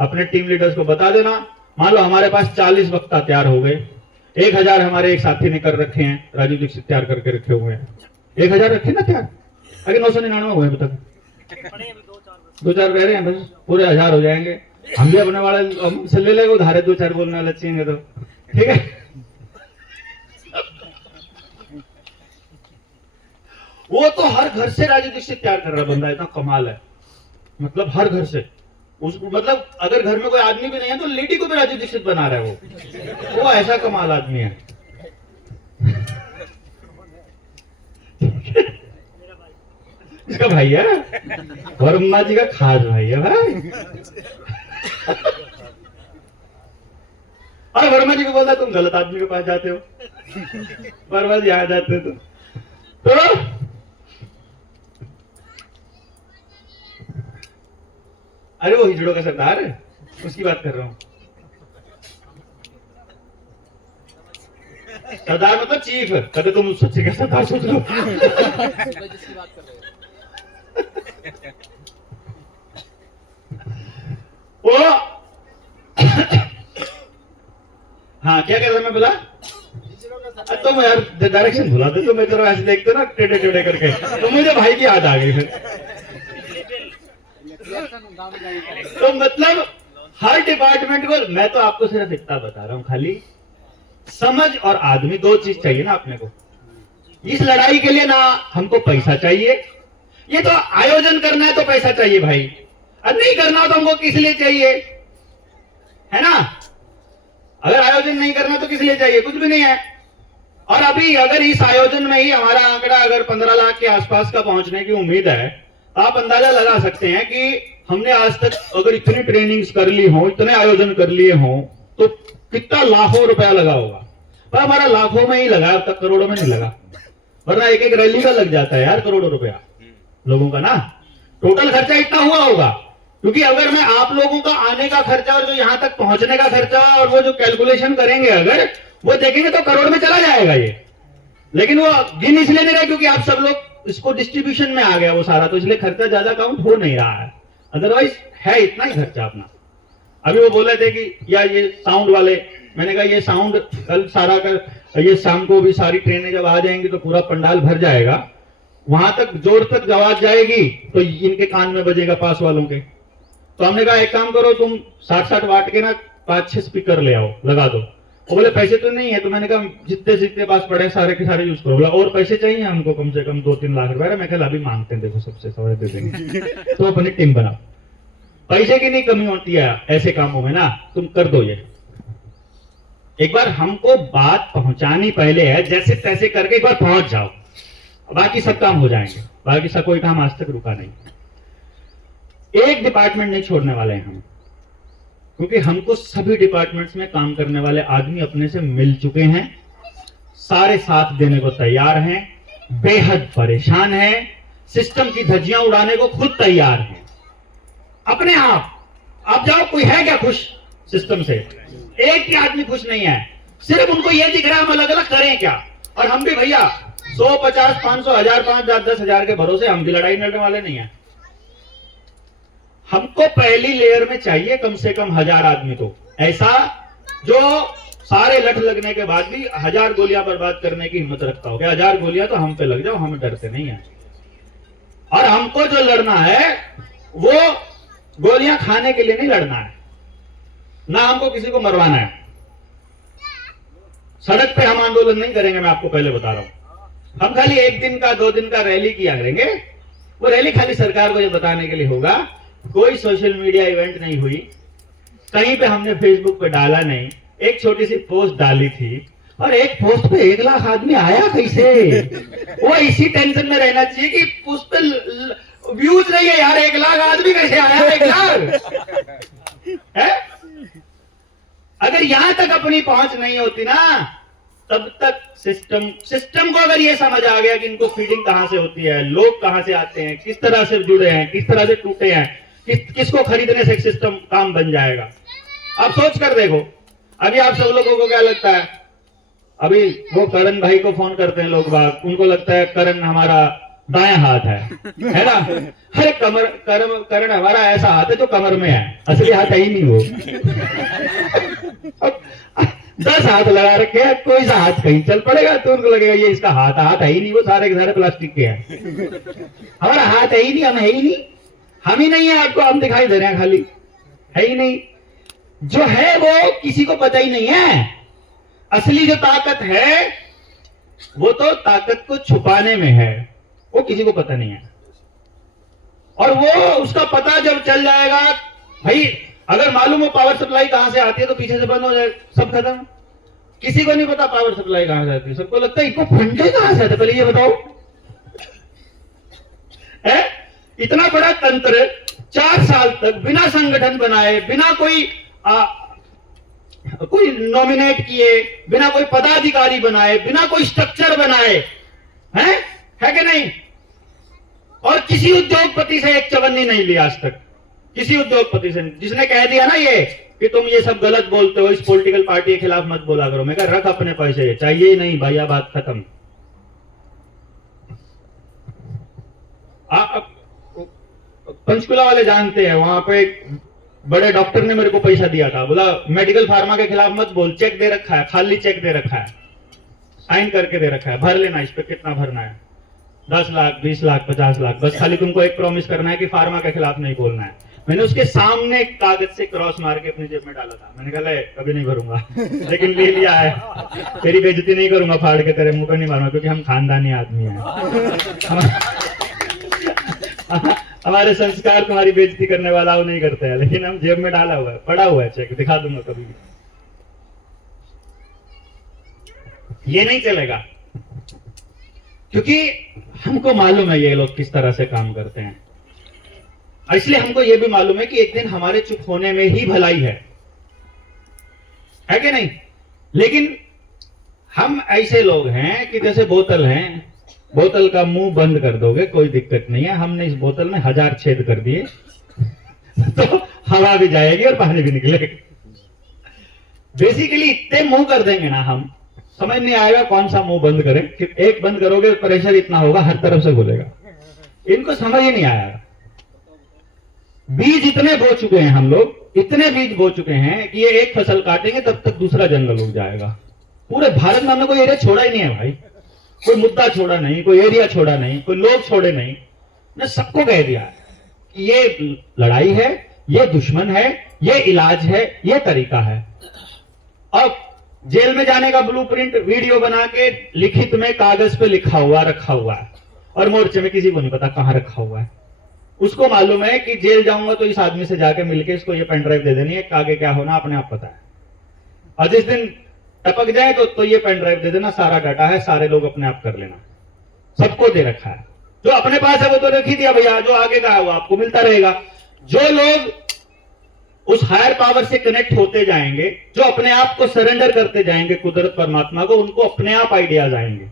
अपने टीम लीडर्स को बता देना। मान लो हमारे पास 40 वक्ता तैयार हो गए, 1000 हमारे एक साथी ने कर रखे हैं, राजीव दीक्षित तैयार करके रखे हुए हैं, 1000 रखे ना तैयार, आगे 999 हुए अभी तक, 2-4 रह रहे हैं, बस पूरे 1000 हो जाएंगे। हम भी अपने वाले हमसे ले लेंगे उधारे, 2-4 बोलने वाले चाहिए तो, ठीक है? वो तो हर घर से राजीव दीक्षित तैयार कर रहा बंदा, इतना कमाल है, मतलब हर घर से मतलब अगर घर में कोई आदमी भी नहीं है तो लेडी को भी राजीव दीक्षित बना रहा है, वो ऐसा कमाल आदमी है। इसका भाई है, वर्मा जी का खास भाई है भाई। और वर्मा जी को बोलता तुम गलत आदमी के पास जाते हो, वर्मा जी आ जाते तो अरे वो हिजड़ों का सरदार है, उसकी बात कर रहा हूं। सरदार मतलब चीफ, कभी तुम सच्चे का सरदार सोच लो। वो हाँ क्या कह रहा मैं बोला, तो मैं यार डायरेक्शन भुला दे, तो मैं जरा ऐसे देखते ना टेढ़े टेढ़े करके, तो मुझे भाई की याद आ गई फिर। तो मतलब हर डिपार्टमेंट को, मैं तो आपको सिर्फ इतना बता रहा हूं, खाली समझ और आदमी, दो चीज चाहिए ना अपने को। इस लड़ाई के लिए ना हमको पैसा चाहिए, ये तो आयोजन करना है तो पैसा चाहिए भाई, और नहीं करना तो हमको किस लिए चाहिए, है ना? अगर आयोजन नहीं करना तो किस लिए चाहिए, कुछ भी नहीं है। और अभी अगर इस आयोजन में ही हमारा आंकड़ा अगर 15 लाख के आसपास का पहुंचने की उम्मीद है, आप अंदाजा लगा सकते हैं कि हमने आज तक अगर इतनी ट्रेनिंग्स कर ली हो, इतने आयोजन कर लिए हो, तो कितना लाखों रुपया लगा होगा। पर हमारा लाखों में ही लगा, अब तक करोड़ों में नहीं लगा, वरना एक एक रैली का लग जाता है यार करोड़ों रुपया लोगों का ना। टोटल खर्चा इतना हुआ होगा, क्योंकि अगर मैं आप लोगों का आने का खर्चा और जो यहां तक पहुंचने का खर्चा और वो जो कैलकुलेशन करेंगे अगर वो देखेंगे तो करोड़ में चला जाएगा ये, लेकिन वो गिन इसलिए नहीं रहा क्योंकि आप सब लोग इसको डिस्ट्रीब्यूशन में आ गया वो सारा, तो इसलिए खर्चा ज्यादा काउंट हो नहीं रहा है, अदरवाइज है इतना ही खर्चा अपना। अभी वो बोले थे कि यार ये साउंड वाले, मैंने कहा ये साउंड कल सारा कर, ये शाम को भी सारी ट्रेनें जब आ जाएंगी तो पूरा पंडाल भर जाएगा, वहां तक जोर तक आवाज जाएगी तो इनके कान में बजेगा पास वालों के। तो हमने कहा एक काम करो, तुम 60-60 वाट के ना 5-6 स्पीकर ले आओ, लगा दो। वो बोले पैसे तो नहीं है, तो मैंने कहा जितने जितने पास पड़े सारे के सारे यूज करो। बोला और पैसे चाहिए हमको कम से कम 2-3 लाख रुपए। मैं कहा अभी मांगते हैं, देखो सबसे सवाल दे देंगे। तो अपनी टीम बनाओ, पैसे की नहीं कमी होती है ऐसे कामों में ना, तुम कर दो ये। एक बार हमको बात पहुंचानी पहले है, जैसे तैसे करके एक बार पहुंच जाओ, बाकी सब काम हो जाएंगे, बाकी सब कोई काम आज तक रुका नहीं। एक डिपार्टमेंट नहीं छोड़ने वाले हैं हम, क्योंकि हमको सभी डिपार्टमेंट्स में काम करने वाले आदमी अपने से मिल चुके हैं, सारे साथ देने को तैयार हैं, बेहद परेशान हैं, सिस्टम की धज्जियां उड़ाने को खुद तैयार हैं अपने आप जाओ, कोई है क्या खुश सिस्टम से? एक ही आदमी खुश नहीं है, सिर्फ उनको यह दिख रहा है हम अलग अलग करें क्या। और हम भी भैया 100, 50, 500, 1000, 5,000, 10,000 के भरोसे हम भी लड़ाई लड़ने वाले नहीं है। हमको पहली लेयर में चाहिए कम से कम 1000 आदमी, तो ऐसा जो सारे लठ लगने के बाद भी 1000 गोलियां बर्बाद करने की हिम्मत रखता हो। 1000 गोलियां तो हम पे लग जाओ, हम डरते नहीं है। और हमको जो लड़ना है वो गोलियां खाने के लिए नहीं लड़ना है, ना हमको किसी को मरवाना है। सड़क पे हम आंदोलन नहीं करेंगे, मैं आपको पहले बता रहा हूं। हम खाली 1 दिन का 2 दिन का रैली किया करेंगे, वो रैली खाली सरकार को ये बताने के लिए होगा, कोई सोशल मीडिया इवेंट नहीं हुई, कहीं पे हमने फेसबुक पे डाला नहीं, एक छोटी सी पोस्ट डाली थी, और एक पोस्ट पे 1 लाख आदमी आया कैसे? वो इसी टेंशन में रहना चाहिए कि पोस्ट पे व्यूज नहीं है यार, 1 लाख आदमी कैसे आया? 1 लाख है? अगर यहां तक अपनी पहुंच नहीं होती ना, तब तक सिस्टम को अगर ये समझ आ गया कि इनको फीडिंग कहां से होती है, लोग कहां से आते हैं, किस तरह से जुड़े हैं, किस तरह से टूटे हैं, किसको खरीदने से सिस्टम काम बन जाएगा। आप सोच कर देखो, अभी आप सब लोगों को क्या लगता है, अभी वो करण भाई को फोन करते हैं लोग बाग, उनको लगता है करण हमारा दायां हाथ है ना? अरे करण हमारा ऐसा हाथ है जो कमर में है, असली हाथ है ही नहीं वो। 10 हाथ लगा रखे हैं, कोई सा हाथ कहीं चल पड़ेगा तो उनको लगेगा ये इसका हाथ है ही नहीं, वो सारे के सारे प्लास्टिक के हैं। हमारा हाथ है ही नहीं, हम है ही नहीं, हम ही नहीं है, आपको हम दिखाई दे रहे हैं, खाली है ही नहीं। जो है वो किसी को पता ही नहीं है। असली जो ताकत है वो तो ताकत को छुपाने में है, वो किसी को पता नहीं है। और वो उसका पता जब चल जाएगा, भाई अगर मालूम हो पावर सप्लाई कहां से आती है तो पीछे से बंद हो जाए, सब खत्म। किसी को नहीं पता पावर सप्लाई कहां से आती है, सबको लगता है इनको फंडे कहां से आते, पहले ये बताओ। है इतना बड़ा तंत्र 4 साल तक बिना संगठन बनाए, बिना कोई नॉमिनेट किए, बिना कोई पदाधिकारी बनाए, बिना कोई स्ट्रक्चर बनाए, है कि नहीं? और किसी उद्योगपति से एक चवन्नी नहीं लिया आज तक, किसी उद्योगपति से, जिसने कह दिया ना ये कि तुम ये सब गलत बोलते हो, इस पॉलिटिकल पार्टी के खिलाफ मत बोला करो। मैं कहा रख अपने पैसे, चाहिए ही नहीं भैया, बात खत्म। पंचकुला वाले जानते हैं, वहां पे एक बड़े डॉक्टर ने मेरे को पैसा दिया था, बोला मेडिकल फार्मा के खिलाफ मत बोल, चेक दे रखा है, खाली चेक दे रखा है, साइन करके दे रखा है, भर लेना, इस पे कितना भरना है, 10 लाख 20 लाख 50 लाख, बस खाली तुमको एक प्रॉमिस करना है कि फार्मा के खिलाफ नहीं बोलना है। मैंने उसके सामने कागज से क्रॉस मार के अपनी जेब में डाला था, मैंने कहा कभी नहीं भरूंगा, लेकिन ले लिया है, तेरी बेइज्जती नहीं करूंगा, फाड़ के तेरे मुंह पे नहीं मारूंगा, क्योंकि हम खानदानी आदमी हैं। हमारे संस्कार तुम्हारी बेइज्जती करने वाला वो नहीं करते हैं, लेकिन हम जेब में डाला हुआ है, पड़ा हुआ है चेक, दिखा दूंगा कभी भी। ये नहीं चलेगा, क्योंकि हमको मालूम है ये लोग किस तरह से काम करते हैं, इसलिए हमको ये भी मालूम है कि एक दिन हमारे चुप होने में ही भलाई है कि नहीं? लेकिन हम ऐसे लोग हैं कि जैसे बोतल हैं, बोतल का मुंह बंद कर दोगे कोई दिक्कत नहीं है, हमने इस बोतल में 1000 छेद कर दिए तो हवा भी जाएगी और पानी भी निकलेगा। बेसिकली इतने मुंह कर देंगे ना हम, समझ नहीं आएगा कौन सा मुंह बंद करें। एक बंद करोगे प्रेशर इतना होगा हर तरफ से खुलेगा, इनको समझ ही नहीं आया। बीज इतने बो चुके हैं हम लोग, इतने बीज बो चुके हैं कि ये एक फसल काटेंगे तब तक दूसरा जंगल उग जाएगा। पूरे भारत में हमने कोई एरिया छोड़ा ही नहीं है भाई, कोई मुद्दा छोड़ा नहीं, कोई एरिया छोड़ा नहीं, कोई लोग छोड़े नहीं। ने सबको कह दिया कि ये लड़ाई है, ये दुश्मन है, ये इलाज है, ये तरीका है। अब जेल में जाने का ब्लूप्रिंट वीडियो बना के लिखित में कागज पे लिखा हुआ रखा हुआ है, और मोर्चे में किसी को नहीं पता कहां रखा हुआ है। उसको मालूम है कि जेल जाऊंगा तो इस आदमी से जाके मिलके इसको ये पेन ड्राइव दे देनी है, आगे क्या होना अपने आप पता है, और जिस दिन टपक जाए तो ये पेन ड्राइव दे देना, सारा डाटा है, सारे लोग अपने आप कर लेना, सबको दे रखा है। जो अपने पास है वो तो रख ही दिया भैया, जो आगे का है वो आपको मिलता रहेगा। जो लोग उस हायर पावर से कनेक्ट होते जाएंगे, जो अपने आप को सरेंडर करते जाएंगे कुदरत परमात्मा को, उनको अपने आप आइडियाज आएंगे।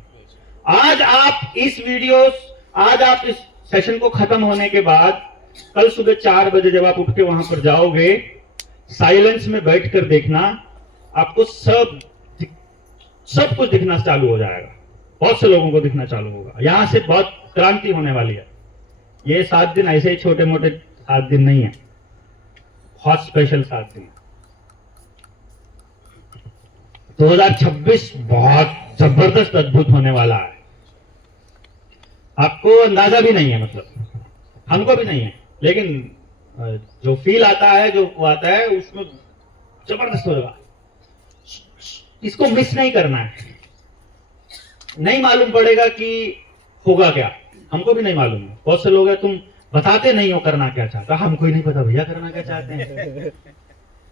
आज आप इस सेशन को खत्म होने के बाद कल सुबह 4 बजे जब आप उठ के वहां पर जाओगे, साइलेंस में बैठकर देखना, आपको सब कुछ दिखना चालू हो जाएगा। बहुत से लोगों को दिखना चालू होगा, यहां से बहुत क्रांति होने वाली है। ये 7 दिन ऐसे ही छोटे मोटे 7 दिन नहीं है, बहुत स्पेशल 7 दिन। 2026 बहुत जबरदस्त अद्भुत होने वाला है, आपको अंदाजा भी नहीं है, मतलब हमको भी नहीं है, लेकिन जो फील आता है, जो वो आता है, उसमें जबरदस्त होगा। इसको मिस नहीं करना है। नहीं मालूम पड़ेगा कि होगा क्या, हमको भी नहीं मालूम है। बहुत से लोग हैं तुम बताते नहीं हो करना क्या चाहता, हमको ही नहीं पता भैया करना क्या चाहते हैं।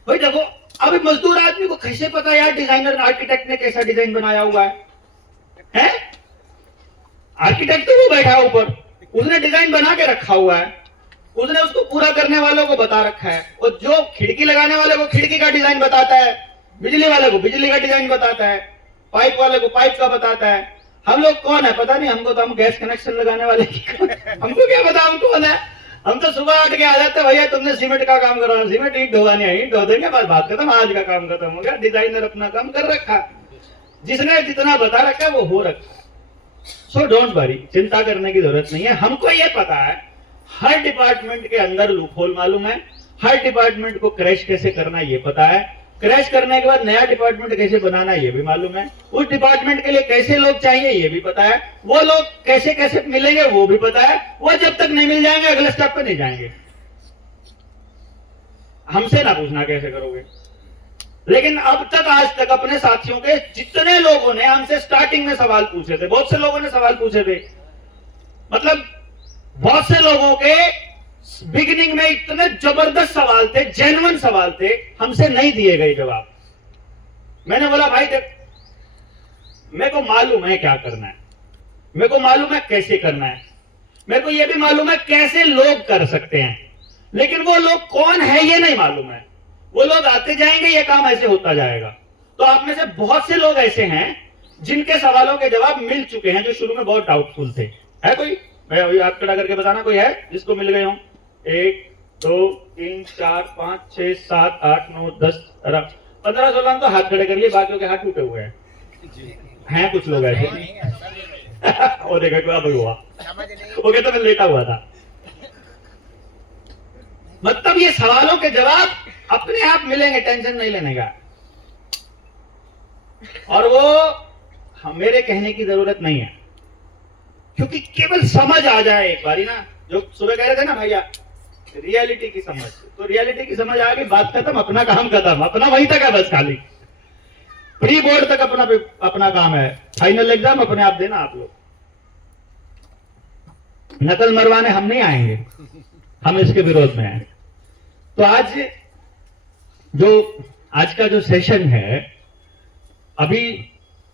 भाई देखो अभी मजदूर आदमी को कैसे पता यार डिजाइनर आर्किटेक्ट ने कैसा डिजाइन बनाया हुआ है? आर्किटेक्ट तो वो बैठा है ऊपर, उसने डिजाइन बना के रखा हुआ है, उसने उसको पूरा करने वालों को बता रखा है। और जो खिड़की लगाने वाले को खिड़की का डिजाइन बताता है, बिजली वाले को बिजली का डिजाइन बताता है, पाइप वाले को पाइप का बताता है। हम लोग कौन है पता नहीं हमको, तो हम गैस कनेक्शन लगाने वाले हमको क्या पता हम कौन है। हम तो सुबह उठ के आ जाते भैया तुमने सीमेंट का काम करो, सीमेंट ईंट ढोवानी है, ईंट धो देंगे बस बात खत्म, आज का काम खत्म हो गया। डिजाइनर अपना काम कर रखा, जिसने जितना बता रखा है वो हो रखा। सो डोंट वरी, चिंता करने की जरूरत नहीं है। हमको ये पता है हर डिपार्टमेंट के अंदर लूपहोल मालूम है, हर डिपार्टमेंट को क्रैश कैसे करना ये पता है, क्रैश करने के बाद नया डिपार्टमेंट कैसे बनाना ये भी मालूम है, उस डिपार्टमेंट के लिए कैसे लोग चाहिए ये भी पता है, वो लोग कैसे कैसे मिलेंगे वो भी पता है। वो जब तक नहीं मिल जाएंगे अगले स्टेप पे नहीं जाएंगे। हमसे ना पूछना कैसे करोगे। लेकिन अब तक आज तक अपने साथियों के जितने लोगों ने हमसे स्टार्टिंग में सवाल पूछे थे, बहुत से लोगों ने सवाल पूछे थे, मतलब बहुत से लोगों के बिगिनिंग में इतने जबरदस्त सवाल थे, जेन्युइन सवाल थे, हमसे नहीं दिए गए जवाब। मैंने बोला भाई देख, मेरे को मालूम है क्या करना है, मेरे को मालूम है कैसे करना है, मेरे को यह भी मालूम है कैसे लोग कर सकते हैं, लेकिन वो लोग कौन है ये नहीं मालूम है। वो लोग आते जाएंगे, ये काम ऐसे होता जाएगा। तो आप में से बहुत से लोग ऐसे हैं जिनके सवालों के जवाब मिल चुके हैं, जो शुरू में बहुत डाउटफुल थे। है कोई? मैं अभी हाथ खड़ा करके बताना कोई है जिसको मिल गए हो? 1 2 3 4 5 6 7 8 9 10 11 15 16 तो हाथ खड़े कर लिए, बाकियों के हाथ टूटे हुए हैं कुछ लोग ऐसे। वो देखा क्या हुआ, वो कहता मैं लेटा हुआ था। मतलब ये सवालों के जवाब अपने आप मिलेंगे, टेंशन नहीं लेने का। और वो मेरे कहने की जरूरत नहीं है, क्योंकि केवल समझ आ जाए एक बारी ना, जो सुबह कह रहे थे ना भैया रियलिटी की समझ, तो रियलिटी की समझ आ गई, बात खत्म, अपना काम खत्म, अपना वहीं तक है बस। खाली प्री बोर्ड तक अपना काम है, फाइनल एग्जाम अपने आप देना आप लोग। नकल मरवाने हम नहीं आएंगे, हम इसके विरोध में हैं। तो आज का जो सेशन है, अभी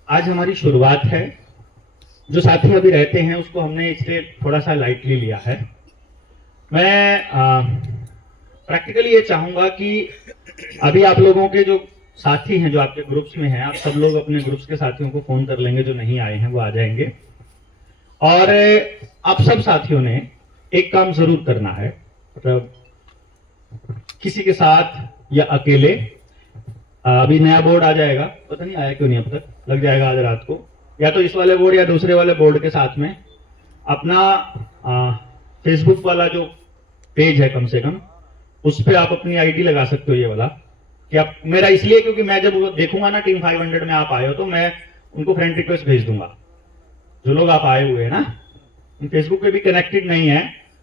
आज हमारी शुरुआत है। जो साथी अभी रहते हैं उसको हमने इसलिए थोड़ा सा लाइटली लिया है। मैं प्रैक्टिकली ये चाहूंगा कि अभी आप लोगों के जो साथी हैं, जो आपके ग्रुप्स में हैं, आप सब लोग अपने ग्रुप्स के साथियों को फोन कर लेंगे, जो नहीं आए हैं वो आ जाएंगे। और आप सब साथियों ने एक काम जरूर करना है, मतलब किसी के साथ या अकेले, अभी नया बोर्ड आ जाएगा, पता नहीं आया क्यों नहीं अब तक, लग जाएगा आज रात को, या तो इस वाले बोर्ड या दूसरे वाले बोर्ड के साथ में अपना फेसबुक वाला जो पेज है, कम से कम उस पर आप अपनी आईडी लगा सकते हो, ये वाला। कि आप मेरा इसलिए क्योंकि मैं जब देखूंगा ना टीम 500 में आप आए हो, तो मैं उनको फ्रेंड रिक्वेस्ट भेज दूंगा। जो लोग आप आए हुए हैं ना, फेसबुक पे भी कनेक्टेड नहीं है,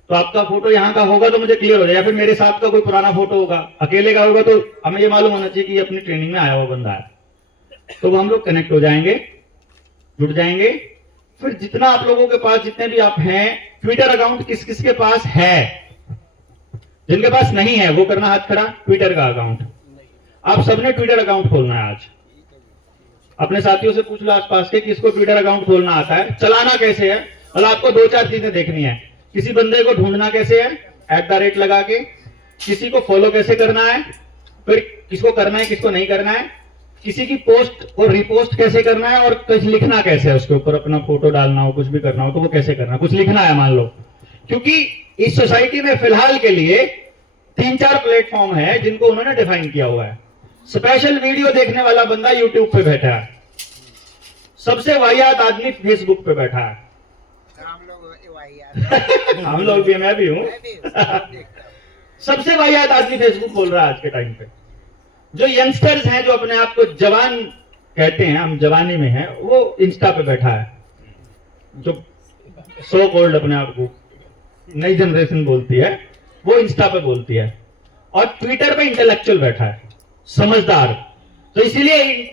तो आपका फोटो यहाँ का होगा तो मुझे क्लियर हो जाए, या फिर मेरे साथ का कोई पुराना फोटो होगा, अकेले का होगा तो हमें ये मालूम होना चाहिए कि अपनी ट्रेनिंग में आया हुआ बंदा है। तो हम लोग कनेक्ट हो जाएंगे, जुड़ जाएंगे। फिर जितना आप लोगों के पास, जितने भी आप हैं, ट्विटर अकाउंट किस किस के पास है? जिनके पास नहीं है वो करना हाथ खड़ा। ट्विटर का अकाउंट आप सबने ट्विटर अकाउंट खोलना है आज। अपने साथियों से पूछ लो आसपास के, किसको ट्विटर अकाउंट खोलना आता है, चलाना कैसे है। और आपको 2-4 चीजें देखनी है। किसी बंदे को ढूंढना कैसे है, @ लगा के, किसी को फॉलो कैसे करना है, फिर किसको करना है किसको नहीं करना है, किसी की पोस्ट और रिपोस्ट कैसे करना है, और कुछ लिखना कैसे है, उसके ऊपर अपना फोटो डालना हो, कुछ भी करना हो तो वो कैसे करना है, कुछ लिखना है मान लो। क्योंकि इस सोसाइटी में फिलहाल के लिए 3-4 प्लेटफॉर्म है जिनको उन्होंने डिफाइन किया हुआ है। स्पेशल वीडियो देखने वाला बंदा यूट्यूब पे बैठा है, सबसे वाहियात आदमी फेसबुक पे बैठा है। हम लोग भी, मैं भी हूं। सबसे वाहियात आदमी फेसबुक बोल रहा है आज के टाइम पे। जो यंगस्टर्स हैं, जो अपने आप को जवान कहते हैं, हम जवानी में हैं, वो इंस्टा पे बैठा है। जो सो कॉल्ड अपने आप को नई जनरेशन बोलती है, वो इंस्टा पे बोलती है। और ट्विटर पे इंटेलेक्चुअल बैठा है, समझदार। तो इसीलिए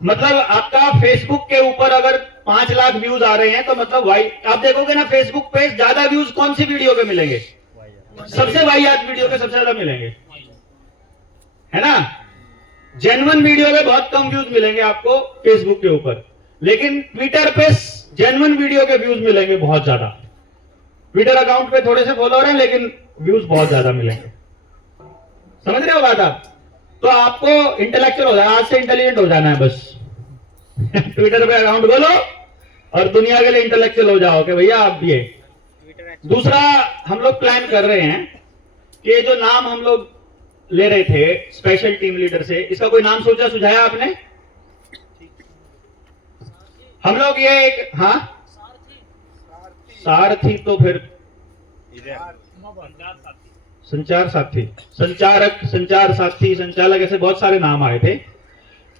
मतलब आपका फेसबुक के ऊपर अगर 5 लाख व्यूज आ रहे हैं तो मतलब वाई, आप देखोगे ना फेसबुक पे ज्यादा व्यूज कौन सी वीडियो के मिलेंगे? सबसे वाहियात वीडियो के सबसे ज्यादा मिलेंगे, है ना। जेन्युइन वीडियो पे बहुत कम व्यूज मिलेंगे आपको फेसबुक के ऊपर, लेकिन ट्विटर पे जेन्युइन वीडियो के व्यूज मिलेंगे बहुत ज्यादा। ट्विटर अकाउंट पे थोड़े से फॉलोअर हैं लेकिन व्यूज बहुत ज्यादा मिलेंगे। समझ रहे हो बात आप? तो आपको इंटेलेक्चुअल हो जाना, आज से इंटेलिजेंट हो जाना है बस। ट्विटर पे अकाउंट खोलो और दुनिया के लिए इंटेलेक्चुअल हो जाओ कि भैया आप ये। दूसरा हम लोग प्लान कर रहे हैं कि जो नाम हम लोग ले रहे थे स्पेशल टीम लीडर से, इसका कोई नाम सोचा सुझाया आपने? हम लोग ये एक, हाँ सारथी, तो फिर संचार साथी, संचारक, संचार साथी, संचालक, ऐसे बहुत सारे नाम आए थे।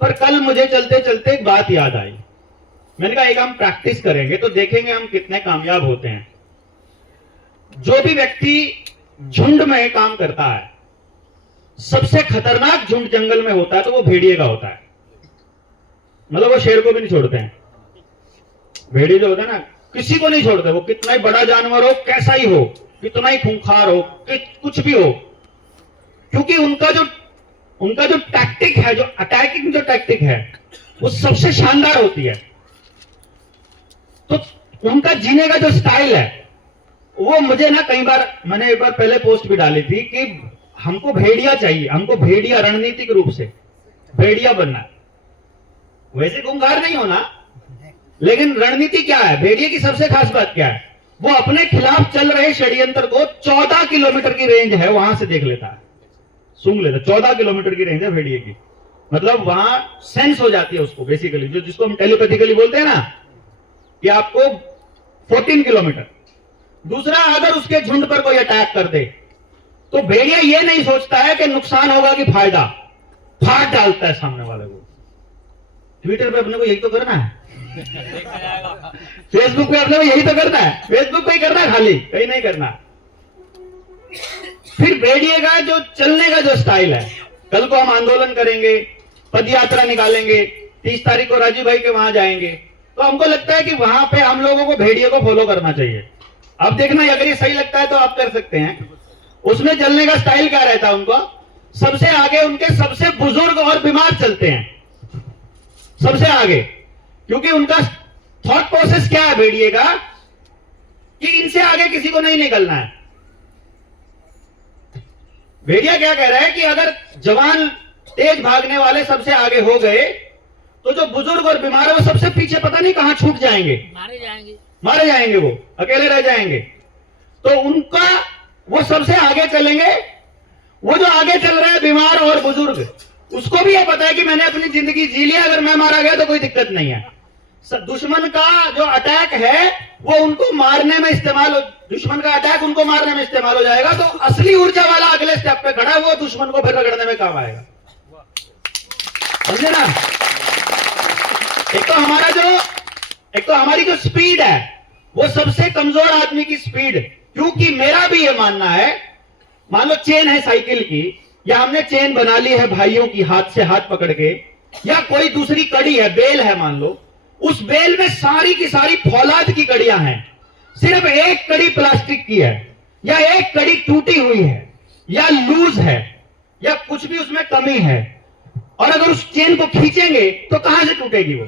पर कल मुझे चलते चलते एक बात याद आई। मैंने कहा एक हम प्रैक्टिस करेंगे तो देखेंगे हम कितने कामयाब होते हैं। जो भी व्यक्ति झुंड में काम करता है, सबसे खतरनाक झुंड जंगल में होता है तो वो भेड़िए का होता है। मतलब वो शेर को भी नहीं छोड़ते हैं। भेड़िए जो होते हैं ना, किसी को नहीं छोड़ते, वो कितना ही बड़ा जानवर हो, कैसा ही हो, कितना ही खूंखार हो, कुछ भी हो, क्योंकि उनका जो टैक्टिक है, जो अटैकिंग जो टैक्टिक है, वो सबसे शानदार होती है। तो उनका जीने का जो स्टाइल है वो मुझे ना कई बार, मैंने एक बार पहले पोस्ट भी डाली थी कि हमको भेड़िया चाहिए, हमको भेड़िया, रणनीतिक रूप से भेड़िया बनना है। वैसे खूंखार नहीं होना, लेकिन रणनीति क्या है? भेड़िए की सबसे खास बात क्या है? वो अपने खिलाफ चल रहे षड्यंत्र को 14 किलोमीटर की रेंज है वहां से देख लेता है, सूंघ लेता है। 14 किलोमीटर की रेंज है भेड़िए की, मतलब वहां सेंस हो जाती है उसको, बेसिकली जिसको हम टेलीपैथिकली बोलते हैं ना, कि आपको 14 किलोमीटर। दूसरा, अगर उसके झुंड पर कोई अटैक कर दे तो भेड़िया ये नहीं सोचता है कि नुकसान होगा कि फायदा, फाड़ डालता है सामने वाले को। ट्विटर पे अपने को यही तो करना है, फेसबुक पे अपने को यही तो करना है, फेसबुक पे ही करना है खाली, कहीं नहीं करना। फिर भेड़िए का जो चलने का जो स्टाइल है, कल को हम आंदोलन करेंगे, पद यात्रा निकालेंगे, 30 तारीख को राजीव भाई के वहां जाएंगे, तो हमको लगता है कि वहां पे हम लोगों को भेड़िए को फॉलो करना चाहिए। अब देखना, अगर ये सही लगता है तो आप कर सकते हैं। उसमें चलने का स्टाइल क्या रहता है उनको? सबसे आगे उनके सबसे बुजुर्ग और बीमार चलते हैं, सबसे आगे, क्योंकि उनका थॉट प्रोसेस क्या है भेड़िए का, कि इनसे आगे किसी को नहीं निकलना है। भेड़िया क्या कह रहा है कि अगर जवान तेज भागने वाले सबसे आगे हो गए तो जो बुजुर्ग और बीमार है वो सबसे पीछे पता नहीं कहां छूट जाएंगे, मारे जाएंगे, वो अकेले रह जाएंगे। तो उनका, वो सबसे आगे चलेंगे। वो जो आगे चल रहा है बीमार और बुजुर्ग, उसको भी यह पता है कि मैंने अपनी जिंदगी जी लिया, अगर मैं मारा गया तो कोई दिक्कत नहीं है। दुश्मन का जो अटैक है वो उनको मारने में इस्तेमाल हो, दुश्मन का अटैक उनको मारने में इस्तेमाल हो जाएगा, तो असली ऊर्जा वाला अगले स्टेप पे खड़ा है, वो दुश्मन को फिर रगड़ने में काम आएगा। समझे ना? एक तो हमारी जो स्पीड है वो सबसे कमजोर आदमी की स्पीड, क्योंकि मेरा भी ये मानना है, मान लो चेन है साइकिल की, या हमने चेन बना ली है भाइयों की हाथ से हाथ पकड़ के, या कोई दूसरी कड़ी है, बेल है मान लो, उस बेल में सारी की सारी फौलाद की कड़ियां हैं, सिर्फ एक कड़ी प्लास्टिक की है, या एक कड़ी टूटी हुई है, या लूज है, या कुछ भी उसमें कमी है, और अगर उस चेन को खींचेंगे तो कहां से टूटेगी वो?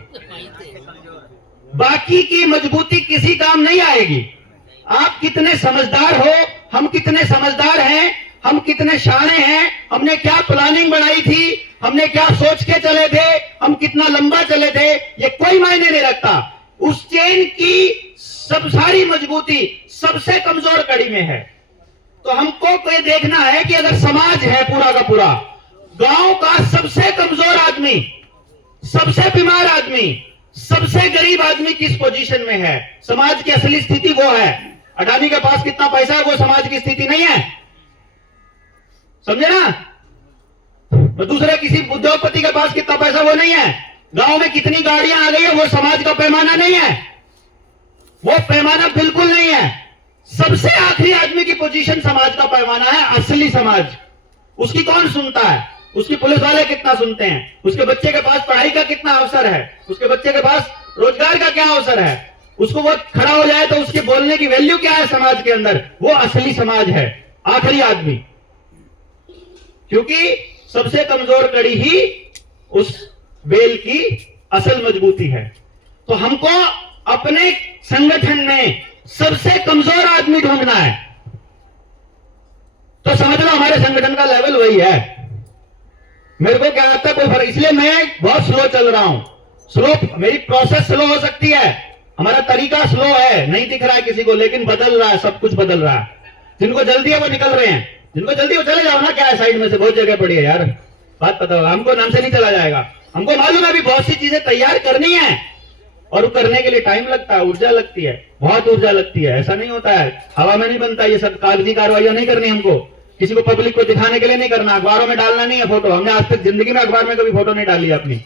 बाकी की मजबूती किसी काम नहीं आएगी। आप कितने समझदार हो, हम कितने समझदार हैं, हम कितने शाणे हैं, हमने क्या प्लानिंग बनाई थी, हमने क्या सोच के चले थे, हम कितना लंबा चले थे, ये कोई मायने नहीं रखता। उस चेन की सब सारी मजबूती सबसे कमजोर कड़ी में है। तो हमको कोई देखना है कि अगर समाज है पूरा का पूरा, गांव का सबसे कमजोर आदमी, सबसे बीमार आदमी, सबसे गरीब आदमी किस पोजीशन में है, समाज की असली स्थिति वो है। अडानी के पास कितना पैसा है वो समाज की स्थिति नहीं है, समझे ना? तो दूसरे किसी उद्योगपति के पास कितना पैसा वो नहीं है। गांव में कितनी गाड़ियां आ गई है वो समाज का पैमाना नहीं है, वो पैमाना बिल्कुल नहीं है। सबसे आखिरी आदमी की पोजीशन समाज का पैमाना है, असली समाज। उसकी कौन सुनता है, उसकी पुलिस वाले कितना सुनते हैं, उसके बच्चे के पास पढ़ाई का कितना अवसर है, उसके बच्चे के पास रोजगार का क्या अवसर है, उसको वो खड़ा हो जाए तो उसके बोलने की वैल्यू क्या है समाज के अंदर, वो असली समाज है, आखिरी आदमी। क्योंकि सबसे कमजोर कड़ी ही उस बेल की असल मजबूती है। तो हमको अपने संगठन में सबसे कमजोर आदमी ढूंढना है। तो समझ लो हमारे संगठन का लेवल वही है। मेरे को क्या आता है कोई फर्क, इसलिए मैं बहुत स्लो चल रहा हूं। स्लो, मेरी प्रोसेस स्लो हो सकती है, हमारा तरीका स्लो है, नहीं दिख रहा है किसी को, लेकिन बदल रहा है, सब कुछ बदल रहा है। जिनको जल्दी है वो निकल रहे हैं, जिनको जल्दी हो चले जाओ ना, क्या है साइड में से बहुत जगह पड़ी है यार, बात पता होगा हमको, नाम से नहीं चला जाएगा। हमको मालूम है अभी बहुत सी चीजें तैयार करनी है और करने के लिए टाइम लगता है, ऊर्जा लगती है, बहुत ऊर्जा लगती है। ऐसा नहीं होता है, हवा में नहीं बनता ये सब, कागजी कार्रवाइयां नहीं करनी हमको, किसी को पब्लिक को दिखाने के लिए नहीं करना, अखबारों में डालना नहीं है फोटो। हमने आज तक जिंदगी में अखबार में कभी फोटो नहीं डाली अपनी,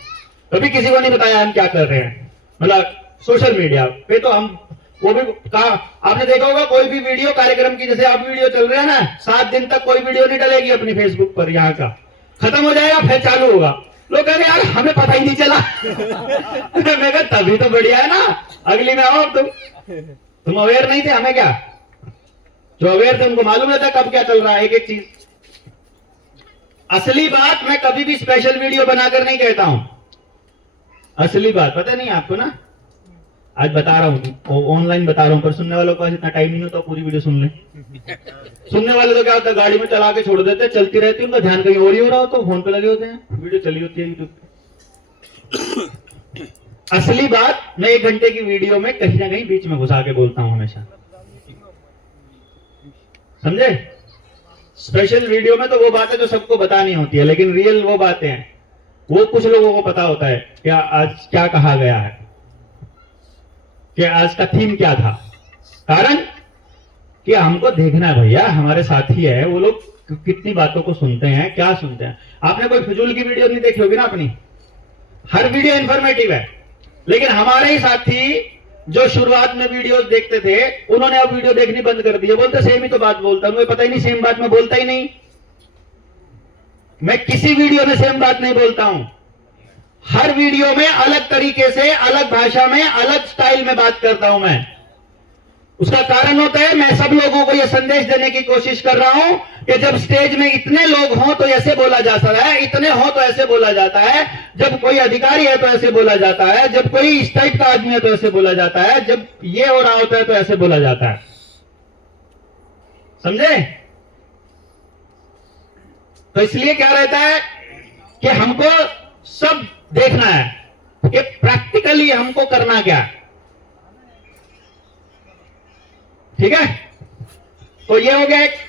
कभी किसी को नहीं बताया हम क्या कर रहे हैं। मतलब सोशल मीडिया पे तो हम वो भी आपने देखा होगा, कोई भी वीडियो कार्यक्रम की, जैसे अब वीडियो चल रहा है ना, 7 दिन तक कोई वीडियो नहीं डलेगी अपनी फेसबुक पर, यहाँ का खत्म हो जाएगा फिर चालू होगा। लोग कह रहे यार हमें पता ही नहीं चला। मैं कहा तभी तो बढ़िया है ना, अगली में आओ तुम अवेयर नहीं थे, हमें क्या, जो अवेयर थे उनको मालूम रहता कब क्या चल रहा है, एक एक चीज। असली बात मैं कभी भी स्पेशल वीडियो बनाकर नहीं कहता हूं, असली बात पता नहीं आपको ना, आज बता रहा हूं, ऑनलाइन बता रहा हूं, पर सुनने वालों के पास इतना टाइम नहीं होता पूरी वीडियो सुन ले। सुनने वाले तो क्या होता है, गाड़ी में चला के छोड़ देते हैं, चलती रहती है, उनका ध्यान कहीं और ही हो रहा हो तो फोन पे लगे होते हैं, वीडियो चली होती है यूट्यूब पे। असली बात मैं 1 घंटे की वीडियो में कहीं ना कहीं बीच में घुसा के बोलता हूं हमेशा, समझे। स्पेशल वीडियो में तो वो बातें जो सबको बतानी होती है, लेकिन रियल वो बातें हैं वो कुछ लोगों को पता होता है क्या आज क्या कहा गया है, कि आज का थीम क्या था। कारण कि हमको देखना है भैया, हमारे साथी है वो लोग कितनी बातों को सुनते हैं, क्या सुनते हैं। आपने कोई फिजूल की वीडियो नहीं देखी होगी ना अपनी, हर वीडियो इंफॉर्मेटिव है। लेकिन हमारे ही साथी जो शुरुआत में वीडियो देखते थे, उन्होंने अब वीडियो देखनी बंद कर दी है, बोलते सेम ही तो बात बोलता हूं, मुझे पता ही नहीं, सेम बात मैं बोलता ही नहीं। मैं किसी वीडियो में सेम बात नहीं बोलता हूं, हर वीडियो में अलग तरीके से, अलग भाषा में, अलग स्टाइल में बात करता हूं मैं। उसका कारण होता है मैं सब लोगों को यह संदेश देने की कोशिश कर रहा हूं कि जब स्टेज में इतने लोग हों तो ऐसे बोला जाता है, इतने हों तो ऐसे बोला जाता है, जब कोई अधिकारी है तो ऐसे बोला जाता है, जब कोई इस टाइप का आदमी है तो ऐसे बोला जाता है, जब ये हो रहा होता है तो ऐसे बोला जाता है, समझे। तो इसलिए क्या रहता है कि हमको सब देखना है कि प्रैक्टिकली हमको करना क्या, ठीक है। तो ये हो गया एक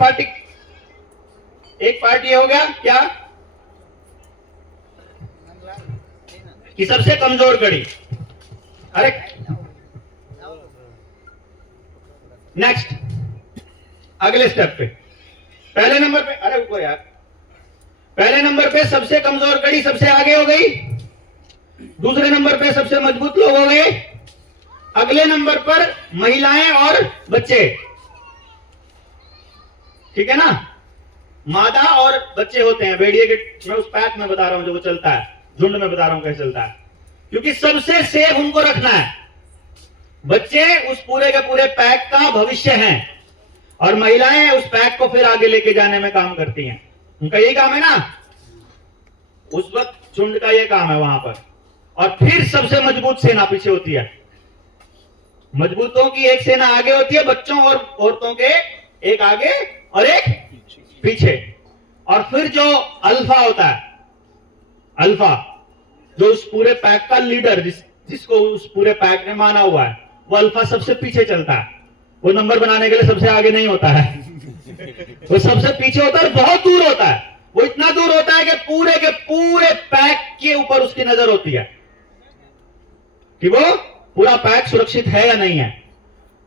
पार्ट ये हो गया क्या कि सबसे कमजोर कड़ी। अरे नेक्स्ट अगले स्टेप पे, पहले नंबर पे, अरे रुको यार, पहले नंबर पे सबसे कमजोर कड़ी सबसे आगे हो गई, दूसरे नंबर पे सबसे मजबूत लोग हो गए, अगले नंबर पर महिलाएं और बच्चे, ठीक है ना। मादा और बच्चे होते हैं भेड़िए के, मैं उस पैक में बता रहा हूं जो वो चलता है, झुंड में बता रहा हूं कैसे चलता है, क्योंकि सबसे सेफ उनको रखना है। बच्चे उस पूरे के पूरे पैक का भविष्य हैं और महिलाएं उस पैक को फिर आगे लेके जाने में काम करती हैं, उनका यही काम है ना, उस वक्त झुंड का ये काम है वहां पर। और फिर सबसे मजबूत सेना पीछे होती है, मजबूतों की एक सेना आगे होती है, बच्चों और औरतों के एक आगे और एक पीछे। और फिर जो अल्फा होता है, अल्फा जो उस पूरे पैक का लीडर, जिसको उस पूरे पैक ने माना हुआ है, वो अल्फा सबसे पीछे चलता है। वो नंबर बनाने के लिए सबसे आगे नहीं होता है, वो सबसे पीछे होता है, बहुत दूर होता है। वो इतना दूर होता है कि पूरे के पूरे पैक के ऊपर उसकी नजर होती है कि वो पूरा पैक सुरक्षित है या नहीं है,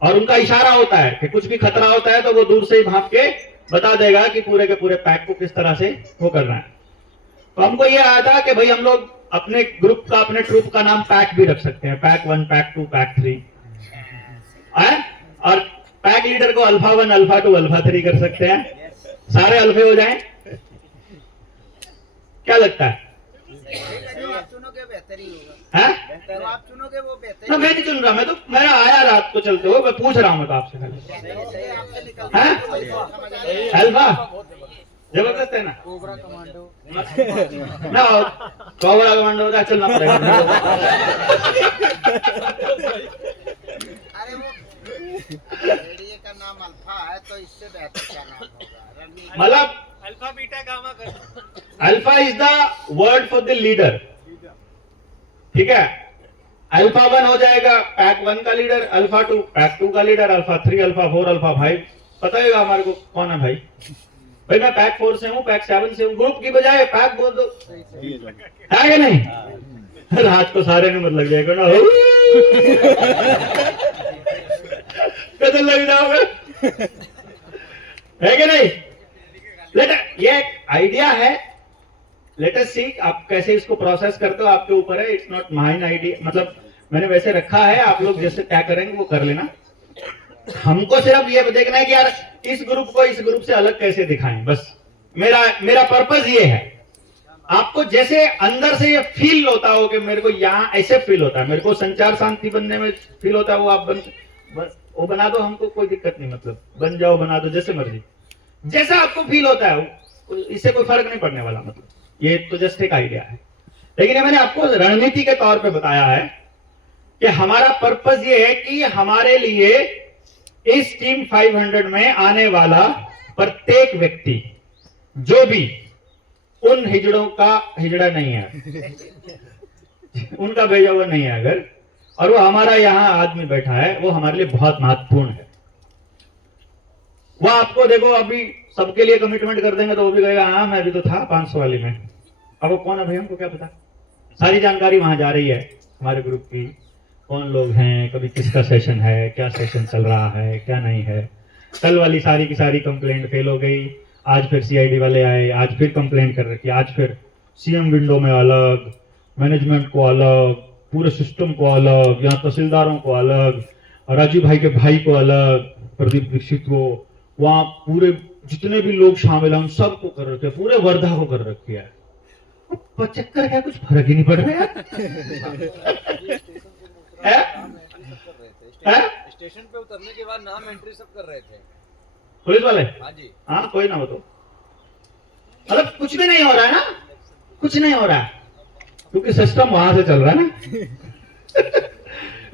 और उनका इशारा होता है कि कुछ भी खतरा होता है तो वो दूर से ही भाप के बता देगा कि पूरे के पूरे पैक को किस तरह से वो करना है। तो हमको ये आया था कि भाई हम लोग अपने ग्रुप का, अपने ट्रूप का नाम पैक भी रख सकते हैं, पैक 1, पैक 2, पैक 3, और पैक लीडर को अल्फा 1, अल्फा 2, अल्फा 3 कर सकते हैं, सारे अल्फे हो जाएं। क्या लगता है जो आप चुनोगे बेहतर ही होगा। हैं? जो आप चुनोगे वो बेहतर ना मैं नहीं चुन रहा, मैं तो मेरा आया रात को चलते हो, मैं पूछ रहा हूँ मैं तो आपसे खाली। ही आपसे निकल हैं? अल्फा जबरदस्त है ना? कोबरा कमांडो ना कोबरा कमांडो का चलना पड़ेगा। अरे वो रेडियो का नाम अल्फा है तो इससे बेहतर क्या नाम होगा? रणनीति मतलब अल्फा बीटा गामा कर alpha is the word for the leader, ठीक है? अल्फा 1 हो जाएगा पैक 1 का लीडर, अल्फा 2 पैक 2 का लीडर, अल्फा 3 अल्फा 4 अल्फा 5। पता है हमारे को कौन है भाई? भाई मैं पैक 4 से हूँ, पैक 7 से हूँ, ग्रुप की बजाय पैक बोल दो, है कि नहीं? रात को सारे नंबर लग जाएगा ना, कदम लग जाओगे, है कि नहीं? ये एक आइडिया है, लेट अस सी आप कैसे इसको प्रोसेस करते हो, आपके ऊपर है। इट्स नॉट माइन आइडिया, मतलब मैंने वैसे रखा है, आप लोग जैसे क्या करेंगे वो कर लेना। हमको सिर्फ ये देखना है कि यार इस ग्रुप को इस ग्रुप से अलग कैसे दिखाएं, बस मेरा पर्पस ये है। आपको जैसे अंदर से ये फील होता हो कि मेरे को यहाँ ऐसे फील होता है, मेरे को संचार शांति बनने में फील होता है, वो आप वो बना दो, हमको कोई दिक्कत नहीं, मतलब बन जाओ, बना दो जैसे मर्जी, जैसा आपको फील होता है, इससे कोई फर्क नहीं पड़ने वाला। मतलब ये तो जस्ट एक आइडिया है, लेकिन ये मैंने आपको रणनीति के तौर पे बताया है कि हमारा पर्पस ये है कि हमारे लिए इस टीम 500 में आने वाला प्रत्येक व्यक्ति जो भी उन हिजड़ों का हिजड़ा नहीं है, उनका भेजा हुआ नहीं है अगर, और वो हमारा यहाँ आदमी बैठा है, वो हमारे लिए बहुत महत्वपूर्ण है। वो आपको देखो अभी सबके लिए कमिटमेंट कर देंगे तो वो भी कहेगा हाँ मैं भी तो था 500 वाली में, अब वो कौन है भाई हमको क्या पता। सारी जानकारी वहां जा रही है हमारे ग्रुप की, कौन लोग हैं, कभी किसका सेशन है, क्या सेशन चल रहा है, क्या नहीं है। कल वाली सारी की सारी कंप्लेंट फेल हो गई, आज फिर सीआईडी वाले आए, आज फिर कंप्लेंट कर रखी, आज फिर सीएम विंडो में अलग, मैनेजमेंट को अलग, पूरे सिस्टम को अलग, यहाँ तहसीलदारों को अलग, और राजू भाई के भाई को अलग, प्रदीप दीक्षित को, वहां पूरे जितने भी लोग शामिल हैं उन सबको कर रखे, पूरे वर्धा को कर रखी है। 75 का कुछ फर्क ही नहीं पड़ रहा है? स्टेशन पे उतरने के बाद नाम एंट्री सब कर रहे थे पुलिस वाले। हाँ जी, हाँ कोई ना हो तो, मतलब कुछ भी नहीं हो रहा है ना, कुछ नहीं हो रहा है क्योंकि सिस्टम वहां से चल रहा है ना।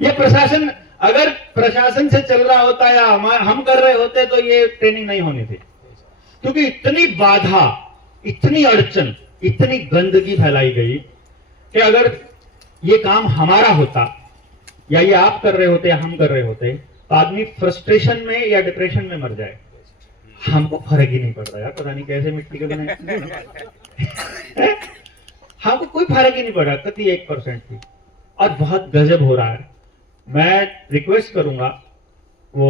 ये प्रशासन, अगर प्रशासन से चल रहा होता या हम कर रहे होते तो ये ट्रेनिंग नहीं होनी थी, क्योंकि इतनी बाधा, इतनी अड़चन, इतनी गंदगी फैलाई गई कि अगर ये काम हमारा होता या ये आप कर रहे होते या हम कर रहे होते तो आदमी फ्रस्ट्रेशन में या डिप्रेशन में मर जाए। हमको फर्क ही नहीं पड़ रहा यार, पता नहीं कैसे मिट्टी के बने। हमको कोई फर्क ही नहीं पड़ रहा कति 1% की, और बहुत गजब हो रहा है। मैं रिक्वेस्ट करूंगा वो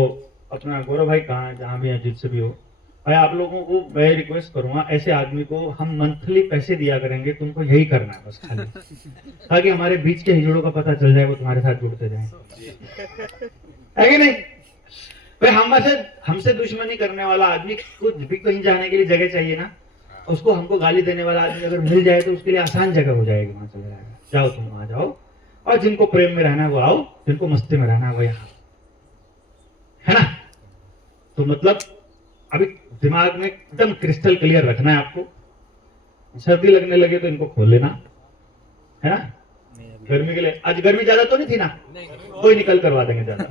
अपना गौरव भाई कहाँ है, जहां भी है, जिससे भी हो भाई, आप लोगों को मैं रिक्वेस्ट करूंगा, ऐसे आदमी को हम मंथली पैसे दिया करेंगे, तुमको यही करना है बस खाली, ताकि हमारे बीच के हिजड़ों का पता चल जाए, वो तुम्हारे साथ जुड़ते जाए, है कि नहीं भाई? हमसे दुश्मनी करने वाला आदमी, कुछ भी कहीं जाने के लिए जगह चाहिए ना, उसको हमको गाली देने वाला आदमी अगर मिल जाए तो उसके लिए आसान जगह हो जाएगी, वहां चला जाएगा, जाओ तुम वहां जाओ, और जिनको प्रेम में रहना है वो आओ, जिनको मस्ती में रहना है वो यहाँ, है ना? तो मतलब अभी दिमाग में एकदम क्रिस्टल क्लियर रखना है आपको। सर्दी लगने लगे तो इनको खोल लेना, है ना? गर्मी के लिए, आज गर्मी ज्यादा तो नहीं थी ना? कोई निकल करवा देंगे ज्यादा।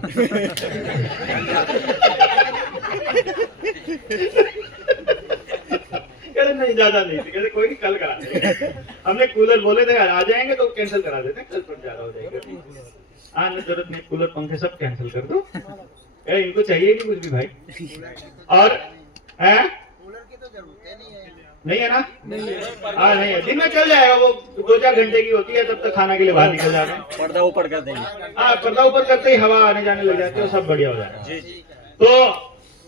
नहीं ज्यादा नहीं थी, कहते कोई नहीं कल करा देंगे। हमने कूलर बोले थे आ जाएंगे तो कैंसिल करा देते, कल पर ज्यादा हो जाएगा। हाँ जरूरत नहीं, कूलर पंखे सब कैंसिल कर दो, इनको चाहिए नहीं कुछ भी भाई। और कूलर की तो जरूरत नहीं है ना? हाँ नहीं है, दिन में चल जाएगा, वो 2-4 घंटे की होती है, तब तक खाना के लिए बाहर निकल जाते हैं, पर्दा ऊपर कर देंगे। हाँ पर्दा ऊपर करते ही हवा आने जाने लग जाती है, सब बढ़िया हो जाएगा। तो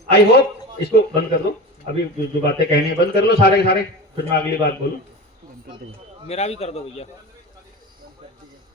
आई होप इसको बंद कर दो, अभी जो बातें कहनी है बंद कर लो सारे, फिर मैं अगली बात बोलूं। मेरा भी कर दो भैया।